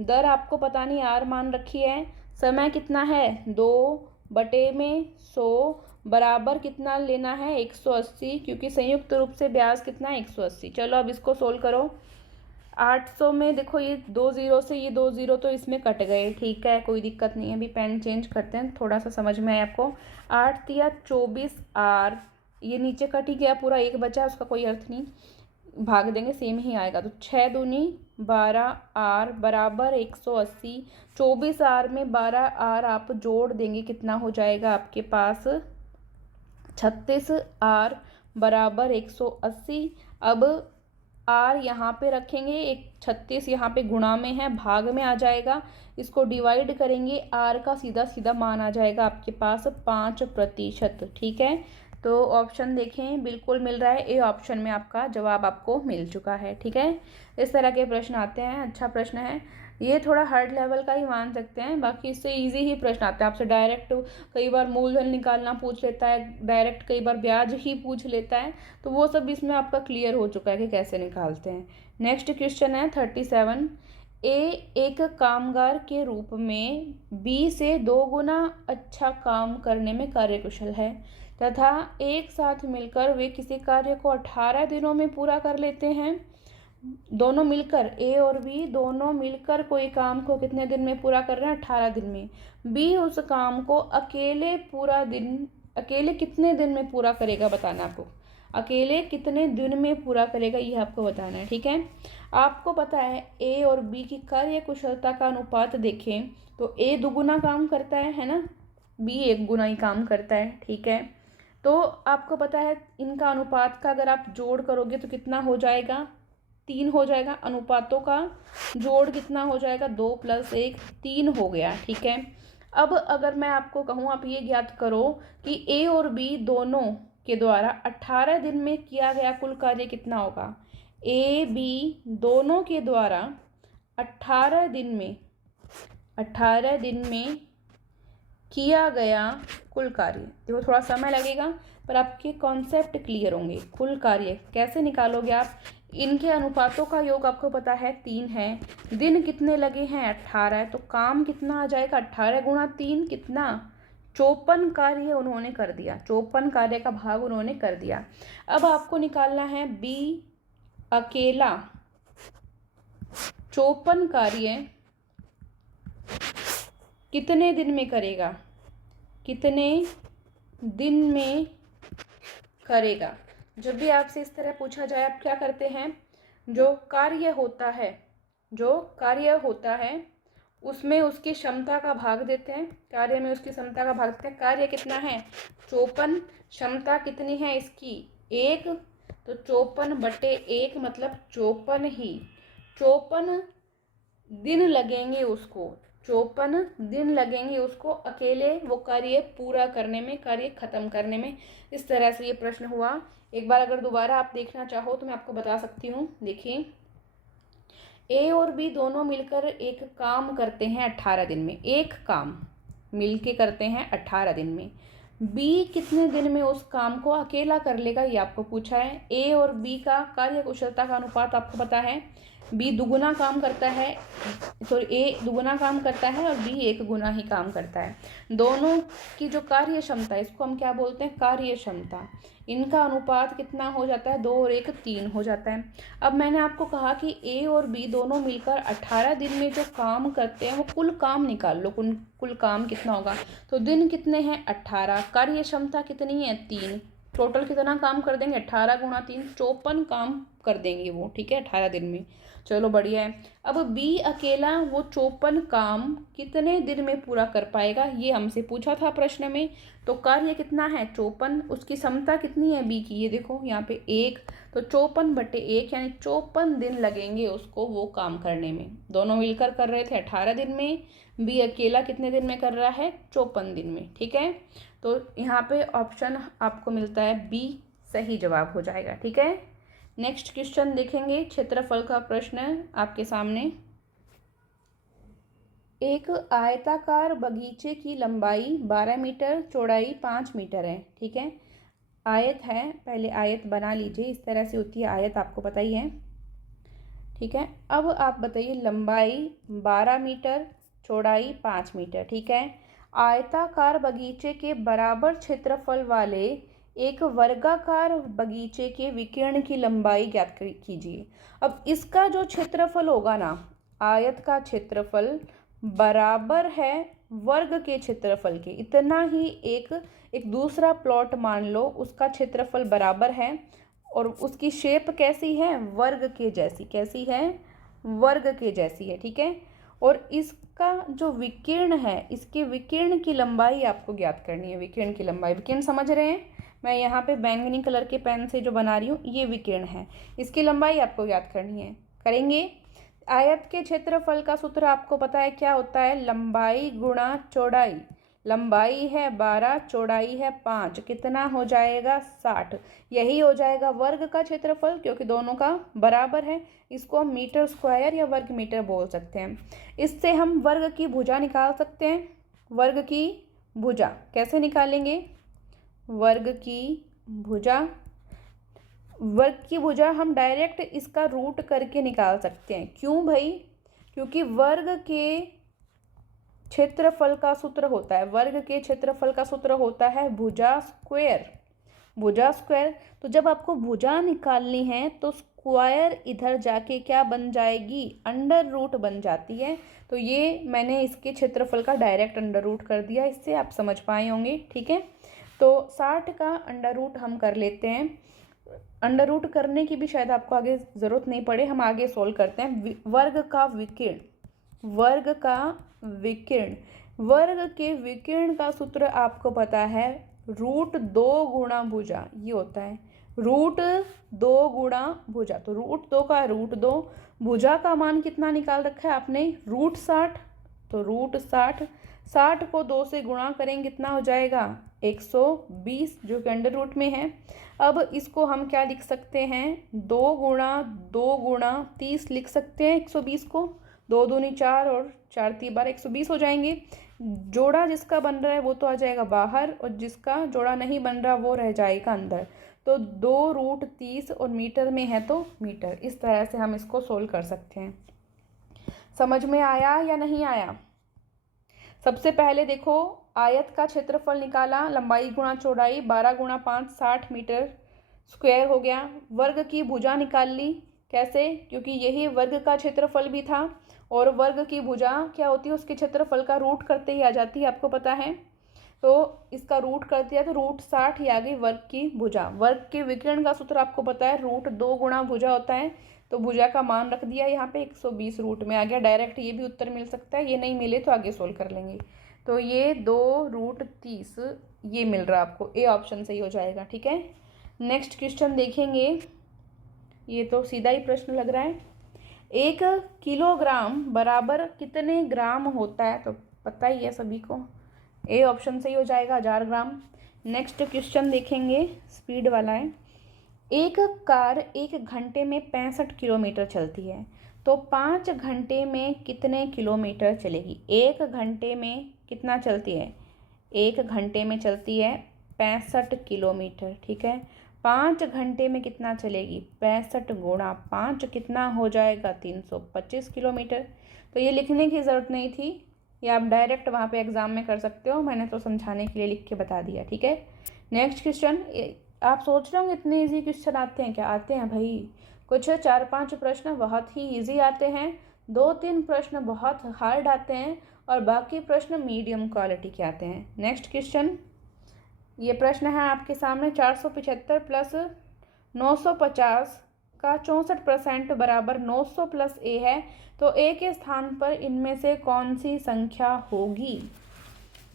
दर आपको पता नहीं, R मान रखी है, समय कितना है 2 बटे में 100 बराबर कितना लेना है 180, क्योंकि संयुक्त रूप से ब्याज कितना है 180। चलो अब इसको सोल्व करो। 800 में देखो ये 2 ज़ीरो से ये 2 ज़ीरो तो इसमें कट गए, ठीक है, कोई दिक्कत नहीं है। अभी पेन चेंज करते हैं, थोड़ा सा समझ में आया आपको। 8 तिया 24 आर, ये नीचे कट ही गया पूरा, एक बचा, उसका कोई अर्थ नहीं, भाग देंगे सेम ही आएगा। तो 6 दूनी 12 आर बराबर 180। 24 आर में 12 आर आप जोड़ देंगे, कितना हो जाएगा आपके पास 36 आर बराबर 180। अब आर यहाँ पे रखेंगे, एक 36 यहाँ पे गुणा में है, भाग में आ जाएगा, इसको डिवाइड करेंगे, आर का सीधा सीधा मान आ जाएगा आपके पास 5%, ठीक है। तो ऑप्शन देखें बिल्कुल मिल रहा है, ए ऑप्शन में आपका जवाब आपको मिल चुका है, ठीक है। इस तरह के प्रश्न आते हैं, अच्छा प्रश्न है ये, थोड़ा हार्ड लेवल का ही मान सकते हैं, बाकी इससे इजी ही प्रश्न आते हैं। आपसे डायरेक्ट कई बार मूलधन निकालना पूछ लेता है, डायरेक्ट कई बार ब्याज ही पूछ लेता है, तो वो सब इसमें आपका क्लियर हो चुका है कि कैसे निकालते हैं। नेक्स्ट क्वेश्चन है 37। ए एक कामगार के रूप में बी से 2 गुना अच्छा काम करने में कार्यकुशल है तथा एक साथ मिलकर वे किसी कार्य को 18 दिनों में पूरा कर लेते हैं। दोनों मिलकर, ए और बी दोनों मिलकर कोई काम को कितने दिन में पूरा कर रहे हैं 18 दिन में। बी उस काम को अकेले कितने दिन में पूरा करेगा बताना आपको, अकेले कितने दिन में पूरा करेगा ये आपको बताना है, ठीक है। आपको पता है ए और बी की कार्य कुशलता का अनुपात देखें तो ए 2 गुना काम करता है ना, बी 1 गुना ही काम करता है, ठीक है। तो आपको पता है इनका अनुपात का अगर आप जोड़ करोगे तो कितना हो जाएगा 3 हो जाएगा। अनुपातों का जोड़ कितना हो जाएगा 2 + 1 3 हो गया, ठीक है। अब अगर मैं आपको कहूँ आप ये ज्ञात करो कि ए और बी दोनों के द्वारा 18 दिन में किया गया कुल कार्य कितना होगा। ए बी दोनों के द्वारा 18 दिन में किया गया कुल कार्य, देखो थोड़ा समय लगेगा पर आपके कॉन्सेप्ट क्लियर होंगे। कुल कार्य कैसे निकालोगे आप, इनके अनुपातों का योग आपको पता है 3 है, दिन कितने लगे हैं 18, तो काम कितना आ जाएगा 18 गुणा 3 कितना 54 कार्य उन्होंने कर दिया, 54 कार्य का भाग उन्होंने कर दिया। अब आपको निकालना है बी अकेला 54 कार्य कितने दिन में करेगा, कितने दिन में करेगा। जब भी आपसे इस तरह पूछा जाए आप क्या करते हैं, जो कार्य होता है उसमें उसकी क्षमता का भाग देते हैं, कार्य में उसकी क्षमता का भाग देते हैं। कार्य कितना है 54, क्षमता कितनी है इसकी 1, तो 54/1 मतलब 54 ही, 54 दिन लगेंगे उसको, 54 दिन लगेंगे उसको अकेले वो कार्य पूरा करने में, कार्य खत्म करने में। इस तरह से ये प्रश्न हुआ। एक बार अगर दोबारा आप देखना चाहो तो मैं आपको बता सकती हूँ। देखिए ए और बी दोनों मिलकर एक काम करते हैं 18 दिन में, एक काम मिलके करते हैं 18 दिन में। बी कितने दिन में उस काम को अकेला कर लेगा ये आपको पूछा है। ए और बी का कार्य कुशलता का अनुपात आपको पता है, बी 2 गुना काम करता है, सॉरी ए 2 गुना काम करता है और बी 1 गुना ही काम करता है। दोनों की जो कार्य क्षमता है इसको हम क्या बोलते हैं कार्य क्षमता, इनका अनुपात कितना हो जाता है 2 और 1 3 हो जाता है। अब मैंने आपको कहा कि ए और बी दोनों मिलकर 18 दिन में जो काम करते हैं वो कुल काम निकाल लो, कुल काम कितना होगा। तो दिन कितने हैं 18, कार्य क्षमता कितनी है 3, टोटल कितना काम कर देंगे 18 गुणा 3 54 काम कर देंगे वो, ठीक है 18 दिन में। चलो बढ़िया है। अब बी अकेला वो 54 काम कितने दिन में पूरा कर पाएगा ये हमसे पूछा था प्रश्न में। तो कार्य कितना है 54, उसकी क्षमता कितनी है बी की, ये देखो यहाँ पे 1, तो 54/1 यानी 54 दिन लगेंगे उसको वो काम करने में। दोनों मिलकर कर रहे थे 18 दिन में, बी अकेला कितने दिन में कर रहा है 54 दिन में, ठीक है। तो यहाँ पे ऑप्शन आपको मिलता है बी सही जवाब हो जाएगा, ठीक है। नेक्स्ट क्वेश्चन देखेंगे, क्षेत्रफल का प्रश्न आपके सामने। एक आयताकार बगीचे की लंबाई 12 मीटर, चौड़ाई 5 मीटर है, ठीक है। आयत है, पहले आयत बना लीजिए, इस तरह से होती है आयत, आपको पता ही है, ठीक है। अब आप बताइए लंबाई 12 मीटर, चौड़ाई 5 मीटर, ठीक है। आयताकार बगीचे के बराबर क्षेत्रफल वाले एक वर्गाकार बगीचे के विकिरण की लंबाई ज्ञात कीजिए। अब इसका जो क्षेत्रफल होगा ना, आयत का क्षेत्रफल बराबर है वर्ग के क्षेत्रफल के, इतना ही एक दूसरा प्लॉट मान लो, उसका क्षेत्रफल बराबर है और उसकी शेप कैसी है, वर्ग के जैसी। कैसी है, वर्ग के जैसी है, ठीक है। और इसका जो विकिरण है, इसके विकिरण की लंबाई आपको ज्ञात करनी है। विकिरण की लंबाई, विकिरण समझ रहे हैं, मैं यहाँ पे बैंगनी कलर के पेन से जो बना रही हूँ ये विकिरण है, इसकी लंबाई आपको ज्ञात करनी है। करेंगे। आयत के क्षेत्रफल का सूत्र आपको पता है क्या होता है, लंबाई गुणा चौड़ाई। लंबाई है 12, चौड़ाई है 5, कितना हो जाएगा 60। यही हो जाएगा वर्ग का क्षेत्रफल, क्योंकि दोनों का बराबर है। इसको हम मीटर स्क्वायर या वर्ग मीटर बोल सकते हैं। इससे हम वर्ग की भुजा निकाल सकते हैं। वर्ग की भुजा कैसे निकालेंगे, वर्ग की भुजा, वर्ग की भुजा हम डायरेक्ट इसका रूट करके निकाल सकते हैं। क्यों भाई, क्योंकि वर्ग के क्षेत्रफल का सूत्र होता है, वर्ग के क्षेत्रफल का सूत्र होता है भुजा स्क्वायर। भुजा स्क्वायर, तो जब आपको भुजा निकालनी है तो स्क्वायर इधर जाके क्या बन जाएगी, अंडर रूट बन जाती है। तो ये मैंने इसके क्षेत्रफल का डायरेक्ट अंडर रूट कर दिया, इससे आप समझ पाए होंगे, ठीक है। तो 60 का अंडर रूट हम कर लेते हैं। अंडर रूट करने की भी शायद आपको आगे ज़रूरत नहीं पड़े, हम आगे सोल्व करते हैं। वर्ग का विकिरण, वर्ग का विकिरण, वर्ग के विकिरण का सूत्र आपको पता है √2 गुणा भुजा, ये होता है √2 गुणा भुजा। तो √2 का √2, भुजा का मान कितना निकाल रखा है आपने, √60। तो √60, 60 को 2 से गुणा करेंगे कितना हो जाएगा 120, जो कि अंडर रूट में है। अब इसको हम क्या लिख सकते हैं, 2 गुणा 30 लिख सकते हैं 120 को। 2 दूनी 4 और 4 3 12, 120 हो जाएंगे। जोड़ा जिसका बन रहा है वो तो आ जाएगा बाहर, और जिसका जोड़ा नहीं बन रहा वो रह जाएगा अंदर। तो 2√30 और मीटर में है तो मीटर। इस तरह से हम इसको सोल्व कर सकते हैं। समझ में आया या नहीं आया। सबसे पहले देखो, आयत का क्षेत्रफल निकाला, लंबाई गुणा चौड़ाई, 12 गुणा 5 60 मीटर स्क्वायर हो गया। वर्ग की भुजा निकाल ली, कैसे, क्योंकि यही वर्ग का क्षेत्रफल भी था, और वर्ग की भुजा क्या होती है, उसके क्षेत्रफल का रूट करते ही आ जाती है, आपको पता है। तो इसका रूट कर दिया तो √60 ही आ गई वर्ग की भुजा। वर्ग के विकिरण का सूत्र आपको पता है √2 गुणा भुजा होता है। तो भुजा का मान रख दिया यहाँ पे 120 रूट में आ गया। डायरेक्ट ये भी उत्तर मिल सकता है, ये नहीं मिले तो आगे सोल्व कर लेंगे। तो ये 2√30 ये मिल रहा है आपको, ए ऑप्शन सही हो जाएगा, ठीक है। नेक्स्ट क्वेश्चन देखेंगे, ये तो सीधा ही प्रश्न लग रहा है। 1 किलोग्राम बराबर कितने ग्राम होता है, तो पता ही है सभी को, ए ऑप्शन सही हो जाएगा 1000 ग्राम। नेक्स्ट क्वेश्चन देखेंगे, स्पीड वाला है। एक कार 1 घंटे में 65 किलोमीटर चलती है, तो 5 घंटे में कितने किलोमीटर चलेगी। 1 घंटे में कितना चलती है, 1 घंटे में चलती है 65 किलोमीटर, ठीक है। 5 घंटे में कितना चलेगी, 65 गुणा 5 कितना हो जाएगा 325 किलोमीटर। तो ये लिखने की ज़रूरत नहीं थी, ये आप डायरेक्ट वहाँ पे एग्ज़ाम में कर सकते हो, मैंने तो समझाने के लिए लिख के बता दिया, ठीक है। नेक्स्ट क्वेश्चन, आप सोच रहे होंगे इतने इजी क्वेश्चन आते हैं क्या, आते हैं भाई। कुछ 4-5 प्रश्न बहुत ही इजी आते हैं, 2-3 प्रश्न बहुत हार्ड आते हैं, और बाकी प्रश्न मीडियम क्वालिटी के आते हैं। नेक्स्ट क्वेश्चन, ये प्रश्न है आपके सामने, 475 प्लस 950 का 64% बराबर 900 प्लस ए है, तो ए के स्थान पर इनमें से कौन सी संख्या होगी।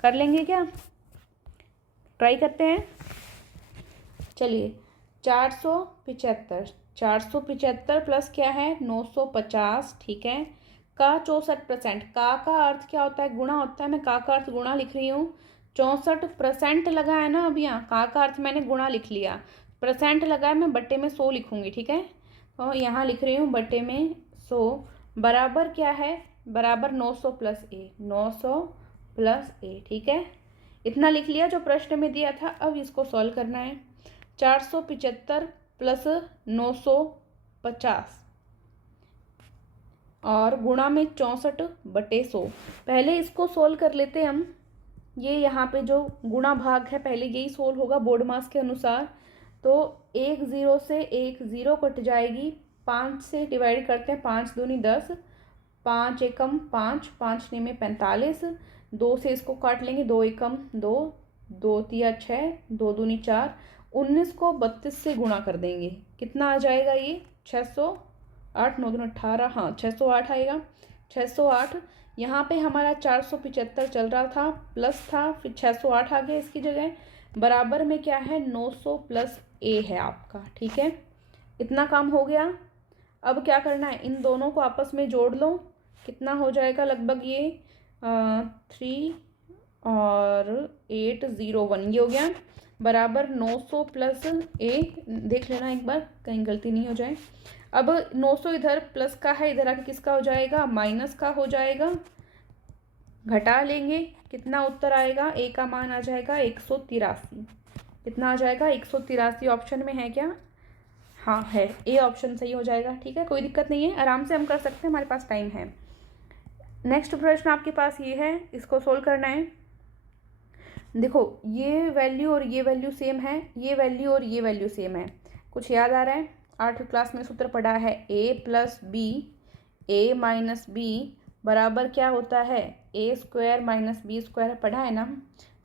कर लेंगे क्या, ट्राई करते हैं। चलिए, 475 प्लस क्या है 950, ठीक है, का 64%, का अर्थ क्या होता है, गुणा होता है। मैं का अर्थ गुणा लिख रही हूँ, 64% लगा है ना, अब यहाँ का अर्थ मैंने गुणा लिख लिया, परसेंट लगा है, मैं बट्टे में 100 लिखूँगी, ठीक है। तो यहाँ लिख रही हूँ बट्टे में 100, बराबर क्या है, बराबर 900 प्लस ए, 900 प्लस ए, ठीक है। इतना लिख लिया जो प्रश्न में दिया था। अब इसको सॉल्व करना है। 475 प्लस 950 और गुणा में 64/100। पहले इसको सोल्व कर लेते हम। ये यहाँ पे जो गुणा भाग है पहले यही सोल्व होगा बोर्ड मास के अनुसार। तो 1 0 से 1 0 कट जाएगी, 5 से डिवाइड करते हैं, 5 दूनी 10, 5 एकम 5, 5 ने में 45, 2 से इसको काट लेंगे, 2 एकम 2, 2 तिया 6, 2 दूनी 4, 19 को 32 से गुणा कर देंगे, कितना आ जाएगा ये 608, 9 दूनी 18, हाँ 608 आएगा। 608 यहाँ पे हमारा 475 चल रहा था, प्लस था, फिर 608 आ गया इसकी जगह, बराबर में क्या है 900 प्लस ए है आपका। ठीक है, इतना काम हो गया। अब क्या करना है, इन दोनों को आपस में जोड़ लो, कितना हो जाएगा लगभग ये 3 और 801, ये हो गया, बराबर 900 प्लस ए, देख लेना एक बार कहीं गलती नहीं हो जाए। अब 900 इधर प्लस का है, इधर आके किसका हो जाएगा, माइनस का हो जाएगा, घटा लेंगे, कितना उत्तर आएगा, ए का मान आ जाएगा 183। कितना आ जाएगा 183, ऑप्शन में है क्या, हाँ है, ए ऑप्शन सही हो जाएगा। ठीक है, कोई दिक्कत नहीं है, आराम से हम कर सकते हैं, हमारे पास टाइम है। नेक्स्ट प्रश्न आपके पास ये है, इसको सोल्व करना है। देखो ये वैल्यू और ये वैल्यू सेम है, ये वैल्यू और ये वैल्यू सेम है, कुछ याद आ रहा है, 8वीं क्लास में सूत्र पढ़ा है, a plus b, a minus b बराबर क्या होता है, a square minus b square, पढ़ा है ना।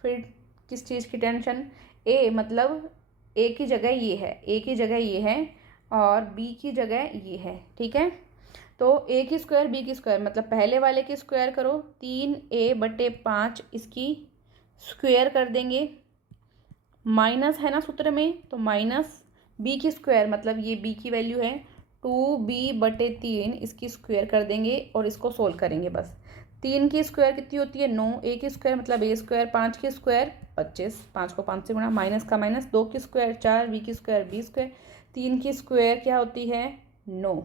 फिर किस चीज़ की टेंशन, ए मतलब ए की जगह ये है, ए की जगह ये है और बी की जगह ये है। ठीक है, तो ए की स्क्वायर बी की स्क्वायर मतलब पहले वाले की स्क्वायर करो, 3a/5 इसकी स्क्वायर कर देंगे, माइनस है ना सूत्र में, तो माइनस बी की स्क्वायर मतलब ये बी की वैल्यू है, 2b/3 इसकी स्क्वायर कर देंगे और इसको सोल्व करेंगे बस। 3 की स्क्वायर कितनी होती है 9, ए की स्क्वायर मतलब ए स्क्वायर, 5 की स्क्वायर 25, 5 को 5 से गुणा, माइनस का माइनस, 2 की स्क्वायर 4, बी की स्क्वायर बी स्क्वायर, 3 की स्क्वायर क्या होती है 9।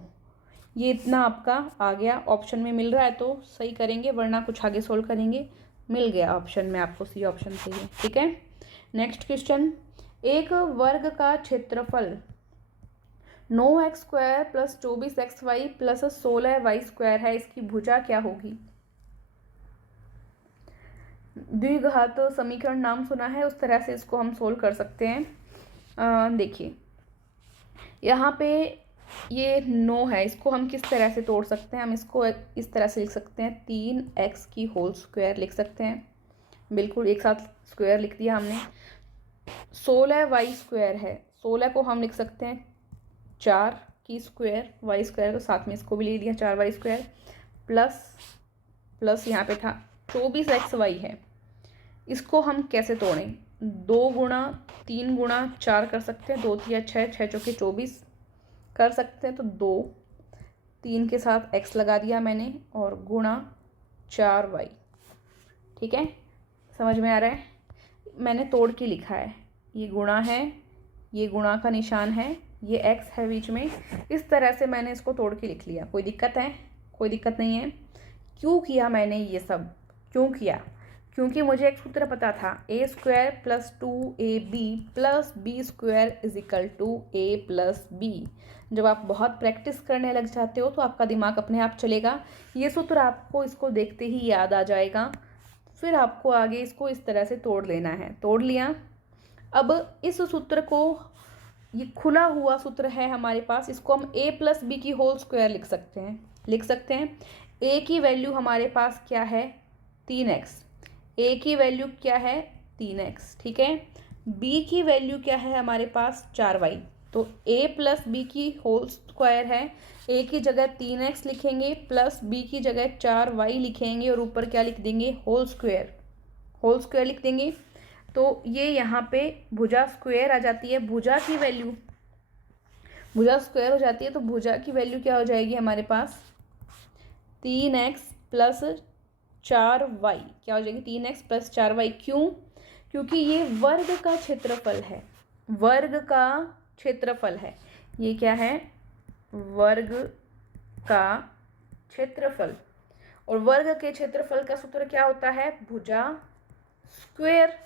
ये इतना आपका आ गया, ऑप्शन में मिल रहा है तो सही करेंगे, वरना कुछ आगे सोल्व करेंगे। मिल गया ऑप्शन में आपको, सी ऑप्शन सही है। ठीक है, नेक्स्ट क्वेश्चन, एक वर्ग का क्षेत्रफल 9x² plus 24xy plus 16y² है, इसकी भुजा क्या होगी। द्विघात समीकरण नाम सुना है, उस तरह से इसको हम सोल्व कर सकते हैं। देखिए यहाँ पे ये 9 है, इसको हम किस तरह से तोड़ सकते हैं, हम इसको इस तरह से लिख सकते हैं, 3x की होल स्क्वायर लिख सकते हैं, बिल्कुल एक साथ स्क्वायर लिख दिया हमने। 16y² है, 16 को हम लिख सकते हैं 4 की स्क्वायर, वाई स्क्वायर को साथ में इसको भी ले लिया 4y² प्लस यहाँ पे था 24xy है, इसको हम कैसे तोड़ें, 2 गुणा 3 गुणा 4 कर सकते हैं, 2 तिया 6, 6 चौके 24 कर सकते हैं, तो 2 3 के साथ x लगा दिया मैंने और गुणा 4y। ठीक है, समझ में आ रहा है, मैंने तोड़ के लिखा है, ये गुणा है, ये गुणा का निशान है, ये x है बीच में, इस तरह से मैंने इसको तोड़ के लिख लिया। कोई दिक्कत है, कोई दिक्कत नहीं है। क्यों किया मैंने ये सब, क्यों किया, क्योंकि मुझे एक सूत्र पता था, a² plus 2ab plus b² is equal to a plus b। जब आप बहुत प्रैक्टिस करने लग जाते हो तो आपका दिमाग अपने आप चलेगा, ये सूत्र आपको इसको देखते ही याद आ जाएगा, फिर आपको आगे इसको इस तरह से तोड़ लेना है। तोड़ लिया, अब इस सूत्र को, ये खुला हुआ सूत्र है हमारे पास, इसको हम a प्लस बी की होल स्क्वायर लिख सकते हैं। a की वैल्यू हमारे पास क्या है 3x, a की वैल्यू क्या है 3x। ठीक है, b की वैल्यू क्या है हमारे पास 4y, तो a प्लस बी की होल स्क्वायर है, a की जगह 3x लिखेंगे प्लस b की जगह 4y लिखेंगे और ऊपर क्या लिख देंगे होल स्क्वायर लिख देंगे। तो ये यहाँ पे भुजा स्क्वायर आ जाती है, भुजा स्क्वायर हो जाती है, तो भुजा की वैल्यू क्या हो जाएगी हमारे पास 3x प्लस 4y, क्या हो जाएगी 3x प्लस 4y। क्यों, क्योंकि ये वर्ग का क्षेत्रफल है, वर्ग का क्षेत्रफल है, ये क्या है वर्ग का क्षेत्रफल, और वर्ग के क्षेत्रफल का सूत्र क्या होता है भुजा स्क्वायर।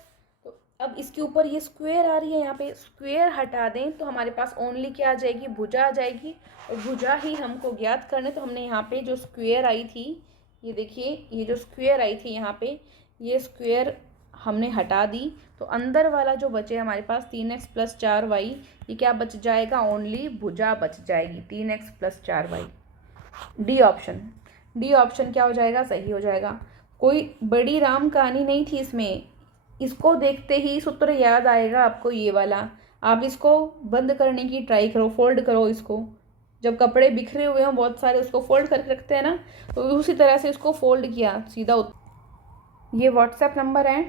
तो अब इसके ऊपर ये स्क्वायर आ रही है, यहाँ पे स्क्वायर हटा दें तो हमारे पास ओनली क्या आ जाएगी भुजा आ जाएगी, और भुजा ही हमको ज्ञात करने, तो हमने यहाँ पे जो स्क्वायर आई थी, ये देखिए ये जो स्क्वायर आई थी यहाँ पे, ये स्क्वायर हमने हटा दी, तो अंदर वाला जो बचे हमारे पास 3x + 4y, ये क्या बच जाएगा, ओनली भुजा बच जाएगी, 3x + 4y। डी ऑप्शन क्या हो जाएगा, सही हो जाएगा। कोई बड़ी राम कहानी नहीं थी इसमें, इसको देखते ही सूत्र याद आएगा आपको ये वाला। आप इसको बंद करने की ट्राई करो, फोल्ड करो इसको। जब कपड़े बिखरे हुए हों बहुत सारे, उसको फोल्ड करके रखते हैं ना, तो उसी तरह से इसको फोल्ड किया सीधा। ये व्हाट्सएप नंबर है,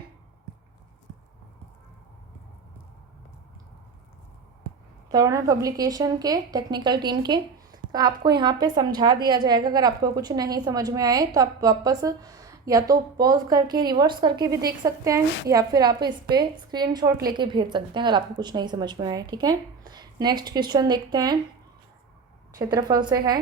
तरुणा पब्लिकेशन के टेक्निकल टीम के। तो आपको यहाँ पे समझा दिया जाएगा। अगर आपको कुछ नहीं समझ में आए तो आप वापस या तो पॉज करके रिवर्स करके भी देख सकते हैं, या फिर आप इस पर स्क्रीनशॉट लेके भेज सकते हैं अगर आपको कुछ नहीं समझ में आए। ठीक है, नेक्स्ट क्वेश्चन देखते हैं, क्षेत्रफल से है।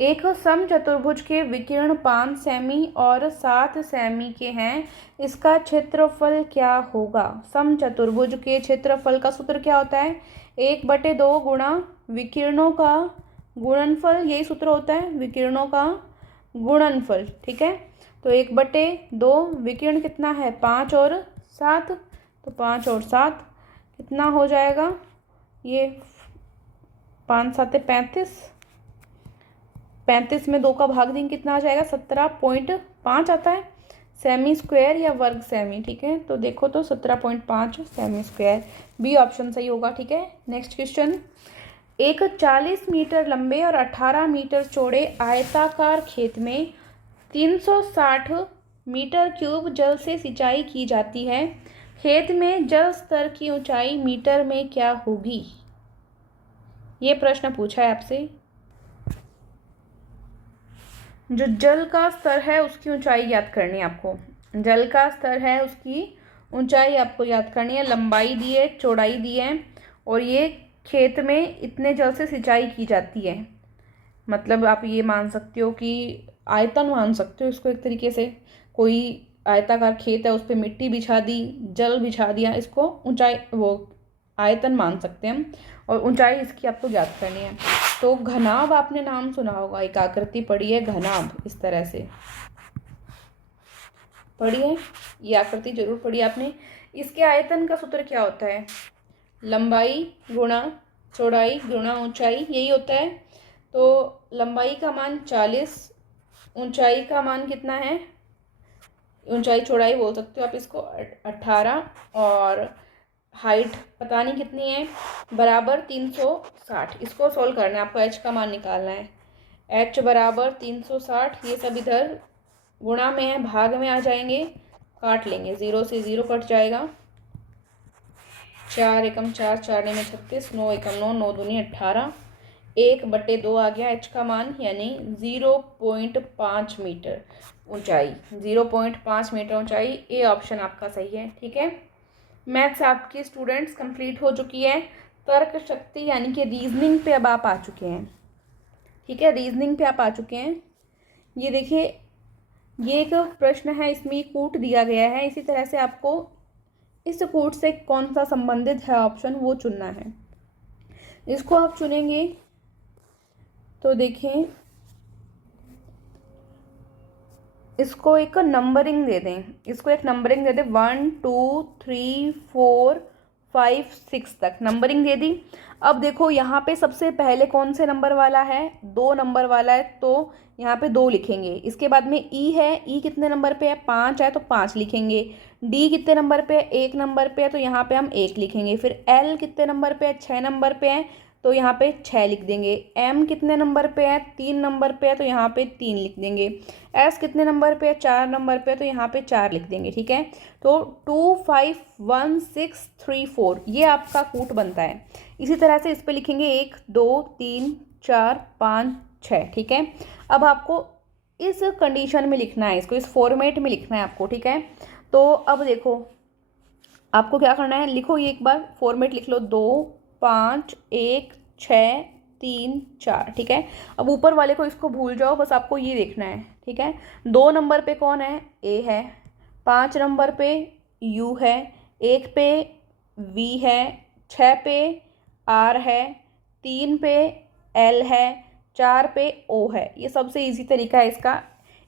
एक समचतुर्भुज के विकर्ण 5 सेमी और 7 सेमी के हैं, इसका क्षेत्रफल क्या होगा। समचतुर्भुज के क्षेत्रफल का सूत्र क्या होता है, 1/2 गुणा विकिरणों का गुणनफल, यही सूत्र होता है, विकिरणों का गुणनफल। ठीक है, तो 1/2 विकिरण कितना है, 5 और 7, तो 5 और 7 कितना हो जाएगा, ये 5 7 35, 35 में 2 का भाग देंगे कितना आ जाएगा, 17.5 आता है, सेमी स्क्वायर या वर्ग सेमी। ठीक है, तो देखो तो 17.5 सेमी स्क्वायर, बी ऑप्शन सही होगा। ठीक है, नेक्स्ट क्वेश्चन। एक 40 मीटर लंबे और 18 मीटर चौड़े आयताकार खेत में 360 मीटर क्यूब जल से सिंचाई की जाती है। खेत में जल स्तर की ऊंचाई मीटर में क्या होगी, ये प्रश्न पूछा है आपसे। जो जल का स्तर है उसकी ऊंचाई याद करनी है आपको, जल का स्तर है उसकी ऊंचाई आपको याद करनी है। लंबाई दी है, चौड़ाई दी है, और ये खेत में इतने जल से सिंचाई की जाती है। मतलब आप ये मान सकते हो कि आयतन मान सकते हो इसको एक तरीके से। कोई आयताकार खेत है, उस पर मिट्टी बिछा दी, जल बिछा दिया, इसको ऊंचाई वो आयतन मान सकते हैं हम, और ऊंचाई इसकी आपको याद करनी है। तो घनाभ आपने नाम सुना होगा, एक आकृति पड़ी है घनाभ, इस तरह से पढ़ी है, ये आकृति जरूर पढ़ी आपने। इसके आयतन का सूत्र क्या होता है, लंबाई गुणा चौड़ाई गुणा ऊंचाई, यही होता है। तो लंबाई का मान 40, ऊंचाई का मान कितना है, ऊंचाई चौड़ाई बोल सकते हो आप इसको 18, और हाइट पता नहीं कितनी है, बराबर 360। इसको सोल्व करना है आपको, h का मान निकालना है, h बराबर 360। ये सब इधर गुणा में है, भाग में आ जाएंगे, काट लेंगे, 0 से 0 कट जाएगा, 4 एकम 4, 4 में 36, 9 एकम 9, 9 दूनी 18, 1/2 आ गया h का मान, यानी 0.5 मीटर ऊंचाई, 0.5 मीटर ऊंचाई, ए ऑप्शन आपका सही है। ठीक है, मैथ्स आपकी स्टूडेंट्स कंप्लीट हो चुकी है। तर्क शक्ति यानी कि रीजनिंग पे अब आप आ चुके हैं। ठीक है, रीजनिंग पे आप आ चुके हैं। ये देखिए, ये एक प्रश्न है, इसमें कूट दिया गया है, इसी तरह से आपको इस कूट से कौन सा संबंधित है ऑप्शन वो चुनना है। इसको आप चुनेंगे तो देखें, इसको एक नंबरिंग दे दें, इसको एक नंबरिंग दे दें, 1 2 3 4 5 6 तक नंबरिंग दे दी। अब देखो यहाँ पे सबसे पहले कौन से नंबर वाला है, 2 नंबर वाला है, तो यहाँ पे 2 लिखेंगे। इसके बाद में ई है, ई कितने नंबर पे है, 5 है, तो 5 लिखेंगे। डी कितने नंबर पे है, 1 नंबर पे है, तो यहाँ पे हम 1 लिखेंगे। फिर एल कितने नंबर पे है, 6 नंबर पे है, तो यहाँ पे 6 लिख देंगे। एम कितने नंबर पे है, 3 नंबर पे है, तो यहाँ पे 3 लिख देंगे। एस कितने नंबर पे है, 4 नंबर पे है, तो यहाँ पे 4 लिख देंगे। ठीक है, तो 2 5 1 6 3 4 ये आपका कूट बनता है। इसी तरह से इस पे लिखेंगे 1 2 3 4 5 6। ठीक है, अब आपको इस कंडीशन में लिखना है, इसको इस फॉर्मेट में लिखना है आपको। ठीक है, तो अब देखो आपको क्या करना है, लिखो ये एक बार फॉर्मेट लिख लो, 2 5 1 6 3 4। ठीक है, अब ऊपर वाले को इसको भूल जाओ, बस आपको ये देखना है। ठीक है, 2 नंबर पे कौन है, ए है, 5 नंबर पे यू है, 1 पे वी है, 6 पे आर है, 3 पे एल है, 4 पे ओ है। ये सबसे इजी तरीका है इसका,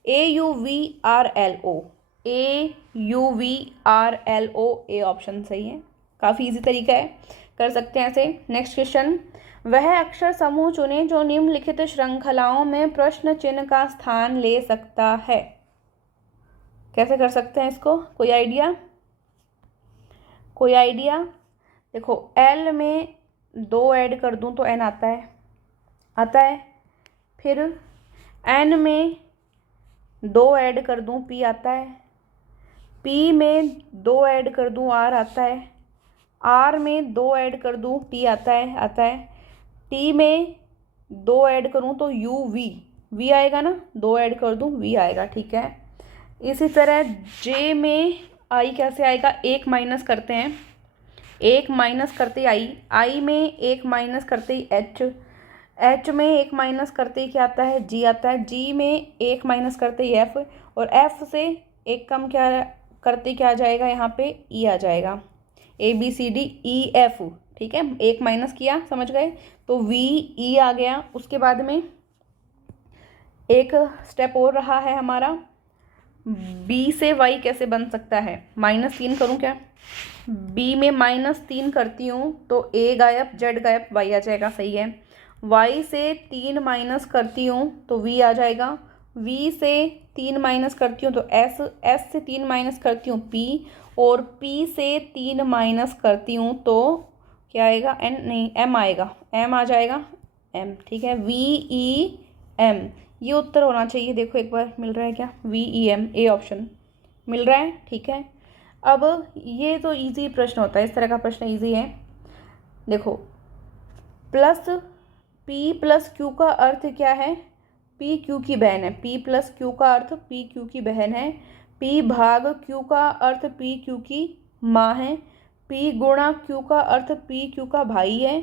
AUVRLO, AUVRLO, ऑप्शन सही है। काफ़ी इजी तरीका है, कर सकते हैं ऐसे। नेक्स्ट क्वेश्चन, वह अक्षर समूह चुने जो निम्नलिखित श्रृंखलाओं में प्रश्न चिन्ह का स्थान ले सकता है। कैसे कर सकते हैं इसको, कोई आइडिया? देखो, L में 2 ऐड कर दूं तो N आता है। फिर N में 2 ऐड कर दूं P आता है। P में 2 ऐड कर दूं R आता है। R में 2 ऐड कर दूं T आता है। T में 2 ऐड करूं तो V आएगा ना, 2 ऐड कर दूं V आएगा, ठीक है। इसी तरह J में I कैसे आएगा, 1 माइनस करते हैं, 1 माइनस करते I में 1 माइनस करते ही H में 1 माइनस करते ही क्या आता है, G आता है। G में 1 माइनस करते ही F, और F से 1 कम क्या करते क्या आ जाएगा, यहाँ पे E आ जाएगा। ABCDEF, ठीक है, 1 माइनस किया, समझ गए, तो VE आ गया। उसके बाद में एक स्टेप और रहा है हमारा, B से Y कैसे बन सकता है, -3 करूँ क्या, B में -3 करती हूँ तो A गायब, Z गायब, Y आ जाएगा, सही है। Y से 3 माइनस करती हूँ तो V आ जाएगा। V से 3 माइनस करती हूँ तो S से 3 माइनस करती हूँ P, और P से 3 माइनस करती हूँ तो क्या आएगा, M आएगा, M आ जाएगा, M, ठीक है। VEM, ये उत्तर होना चाहिए। देखो एक बार मिल रहा है क्या, VEM, A ऑप्शन मिल रहा है, ठीक है। अब ये तो इजी प्रश्न होता है, इस तरह का प्रश्न इजी है। देखो, P प्लस Q का अर्थ क्या है, P Q की बहन है। P प्लस Q का अर्थ P Q की बहन है। P भाग Q का अर्थ P Q की माँ है। P गुणा Q का अर्थ P Q का भाई है।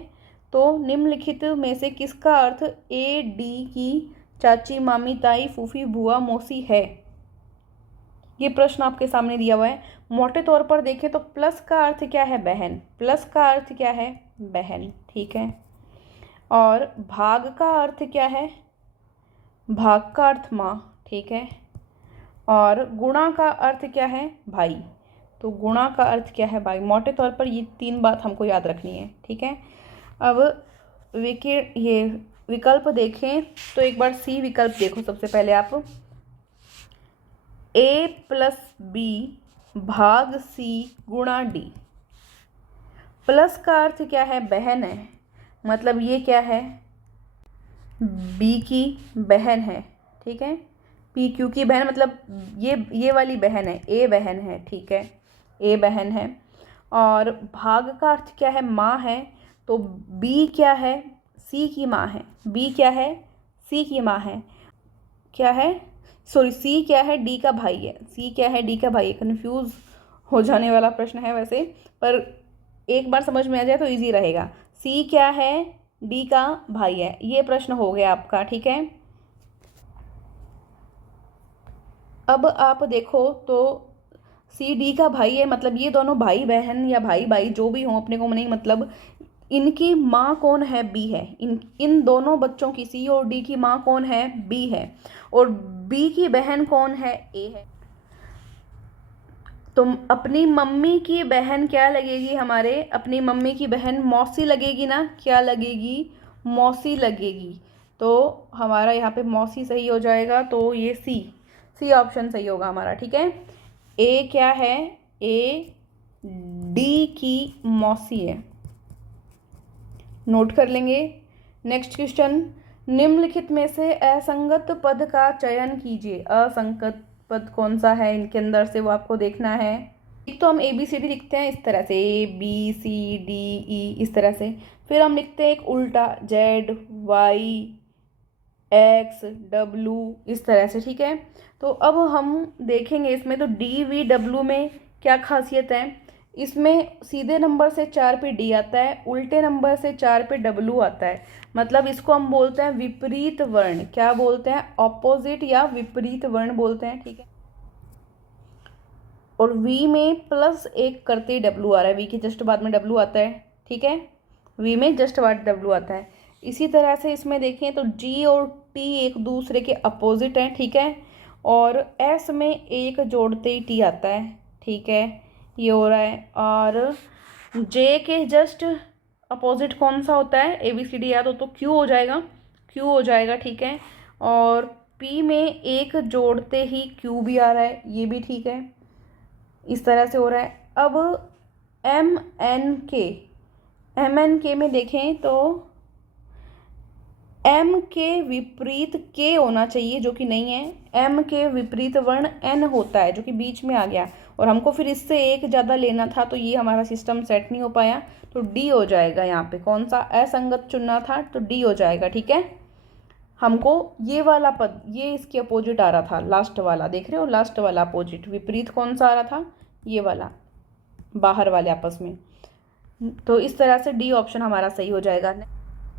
तो निम्नलिखित में से किसका अर्थ A D की चाची, मामी, ताई, फूफी, बुआ, मौसी है। ये प्रश्न आपके सामने दिया हुआ है। मोटे तौर पर देखें तो प्लस का अर्थ क्या है, बहन, प्लस का अर्थ क्या है, बहन, ठीक है। और भाग का अर्थ क्या है, भाग का अर्थ माँ, ठीक है। और गुणा का अर्थ क्या है, भाई, तो गुणा का अर्थ क्या है, भाई। मोटे तौर पर ये 3 बात हमको याद रखनी है, ठीक है। अब ये विकल्प देखें तो एक बार C विकल्प देखो सबसे पहले आप, A प्लस B भाग C गुणा D। प्लस का अर्थ क्या है, बहन है, मतलब ये क्या है, B की बहन है, ठीक है। P Q की बहन, मतलब ये वाली बहन है, A बहन है, ठीक है, A बहन है। और भाग का अर्थ क्या है, माँ है, तो B क्या है, C की माँ है। B क्या है, C की माँ है, क्या है, सॉरी, C क्या है, D का भाई है। C क्या है, D का भाई है। कन्फ्यूज़ हो जाने वाला प्रश्न है वैसे, पर एक बार समझ में आ जाए तो इजी रहेगा। C क्या है, D का भाई है। ये प्रश्न हो गया आपका, ठीक है। अब आप देखो तो C D का भाई है, मतलब ये दोनों भाई बहन या भाई जो भी हों, अपने को नहीं मतलब, इनकी माँ कौन है, B है। इन दोनों बच्चों की, C और D की माँ कौन है, B है, और B की बहन कौन है, A है। तो अपनी मम्मी की बहन क्या लगेगी हमारे, अपनी मम्मी की बहन मौसी लगेगी ना, क्या लगेगी, मौसी लगेगी। तो हमारा यहाँ पे मौसी सही हो जाएगा, तो ये सी ऑप्शन सही होगा हमारा, ठीक है। A क्या है, A D की मौसी है, नोट कर लेंगे। नेक्स्ट क्वेश्चन, निम्नलिखित में से असंगत पद का चयन कीजिए। असंगत पद कौन सा है इनके अंदर से, वो आपको देखना है। एक तो हम ABCD लिखते हैं इस तरह से, ABCDE इस तरह से, फिर हम लिखते हैं एक उल्टा ZYXW इस तरह से, ठीक है। तो अब हम देखेंगे इसमें तो DVW में क्या खासियत है। इसमें सीधे नंबर से 4 पे D आता है, उल्टे नंबर से 4 पे W आता है, मतलब इसको हम बोलते हैं विपरीत वर्ण। क्या बोलते हैं, ऑपोजिट या विपरीत वर्ण बोलते हैं, ठीक है। और V में +1 करते ही W आ रहा है, V के जस्ट बाद में W आता है, ठीक है, V में जस्ट बाद W आता है। इसी तरह से इसमें देखें तो G और T एक दूसरे के अपोजिट हैं, ठीक है, और एस में एक जोड़ते ही टी आता है, ठीक है, ये हो रहा है। और जे के जस्ट अपोजिट कौन सा होता है, ए बी सी डी याद हो तो क्यू हो जाएगा, क्यू हो जाएगा, ठीक है। और पी में एक जोड़ते ही क्यू भी आ रहा है, ये भी ठीक है, इस तरह से हो रहा है। अब एम एन के में देखें तो एम के विपरीत के होना चाहिए, जो कि नहीं है। एम के विपरीत वर्ण एन होता है, जो कि बीच में आ गया, और हमको फिर इससे एक ज़्यादा लेना था, तो ये हमारा सिस्टम सेट नहीं हो पाया, तो डी हो जाएगा। यहाँ पे कौन सा असंगत चुनना था, तो डी हो जाएगा, ठीक है। हमको ये वाला पद, ये इसके अपोजिट आ रहा था, लास्ट वाला देख रहे हो, लास्ट वाला अपोजिट, विपरीत कौन सा आ रहा था, ये वाला, बाहर वाले आपस में। तो इस तरह से डी ऑप्शन हमारा सही हो जाएगा।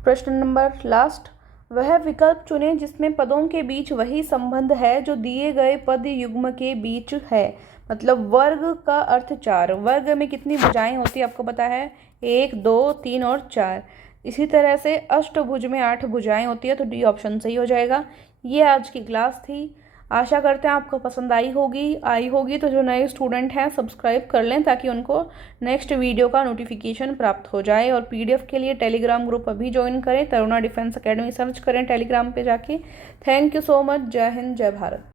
प्रश्न नंबर लास्ट, वह विकल्प चुनें जिसमें पदों के बीच वही संबंध है जो दिए गए पद युग्म के बीच है। मतलब वर्ग का अर्थ 4, वर्ग में कितनी भुजाएं होती है आपको पता है, 1 2 3 और 4। इसी तरह से अष्टभुज में 8 भुजाएं होती है, तो डी ऑप्शन सही हो जाएगा। ये आज की क्लास थी, आशा करते हैं आपको पसंद आई होगी। तो जो नए स्टूडेंट हैं सब्सक्राइब कर लें ताकि उनको नेक्स्ट वीडियो का नोटिफिकेशन प्राप्त हो जाए। और पीडीएफ के लिए टेलीग्राम ग्रुप अभी ज्वाइन करें, तरुणा डिफेंस एकेडमी सर्च करें टेलीग्राम पे जाके। Thank you so much. जय हिंद, जय भारत।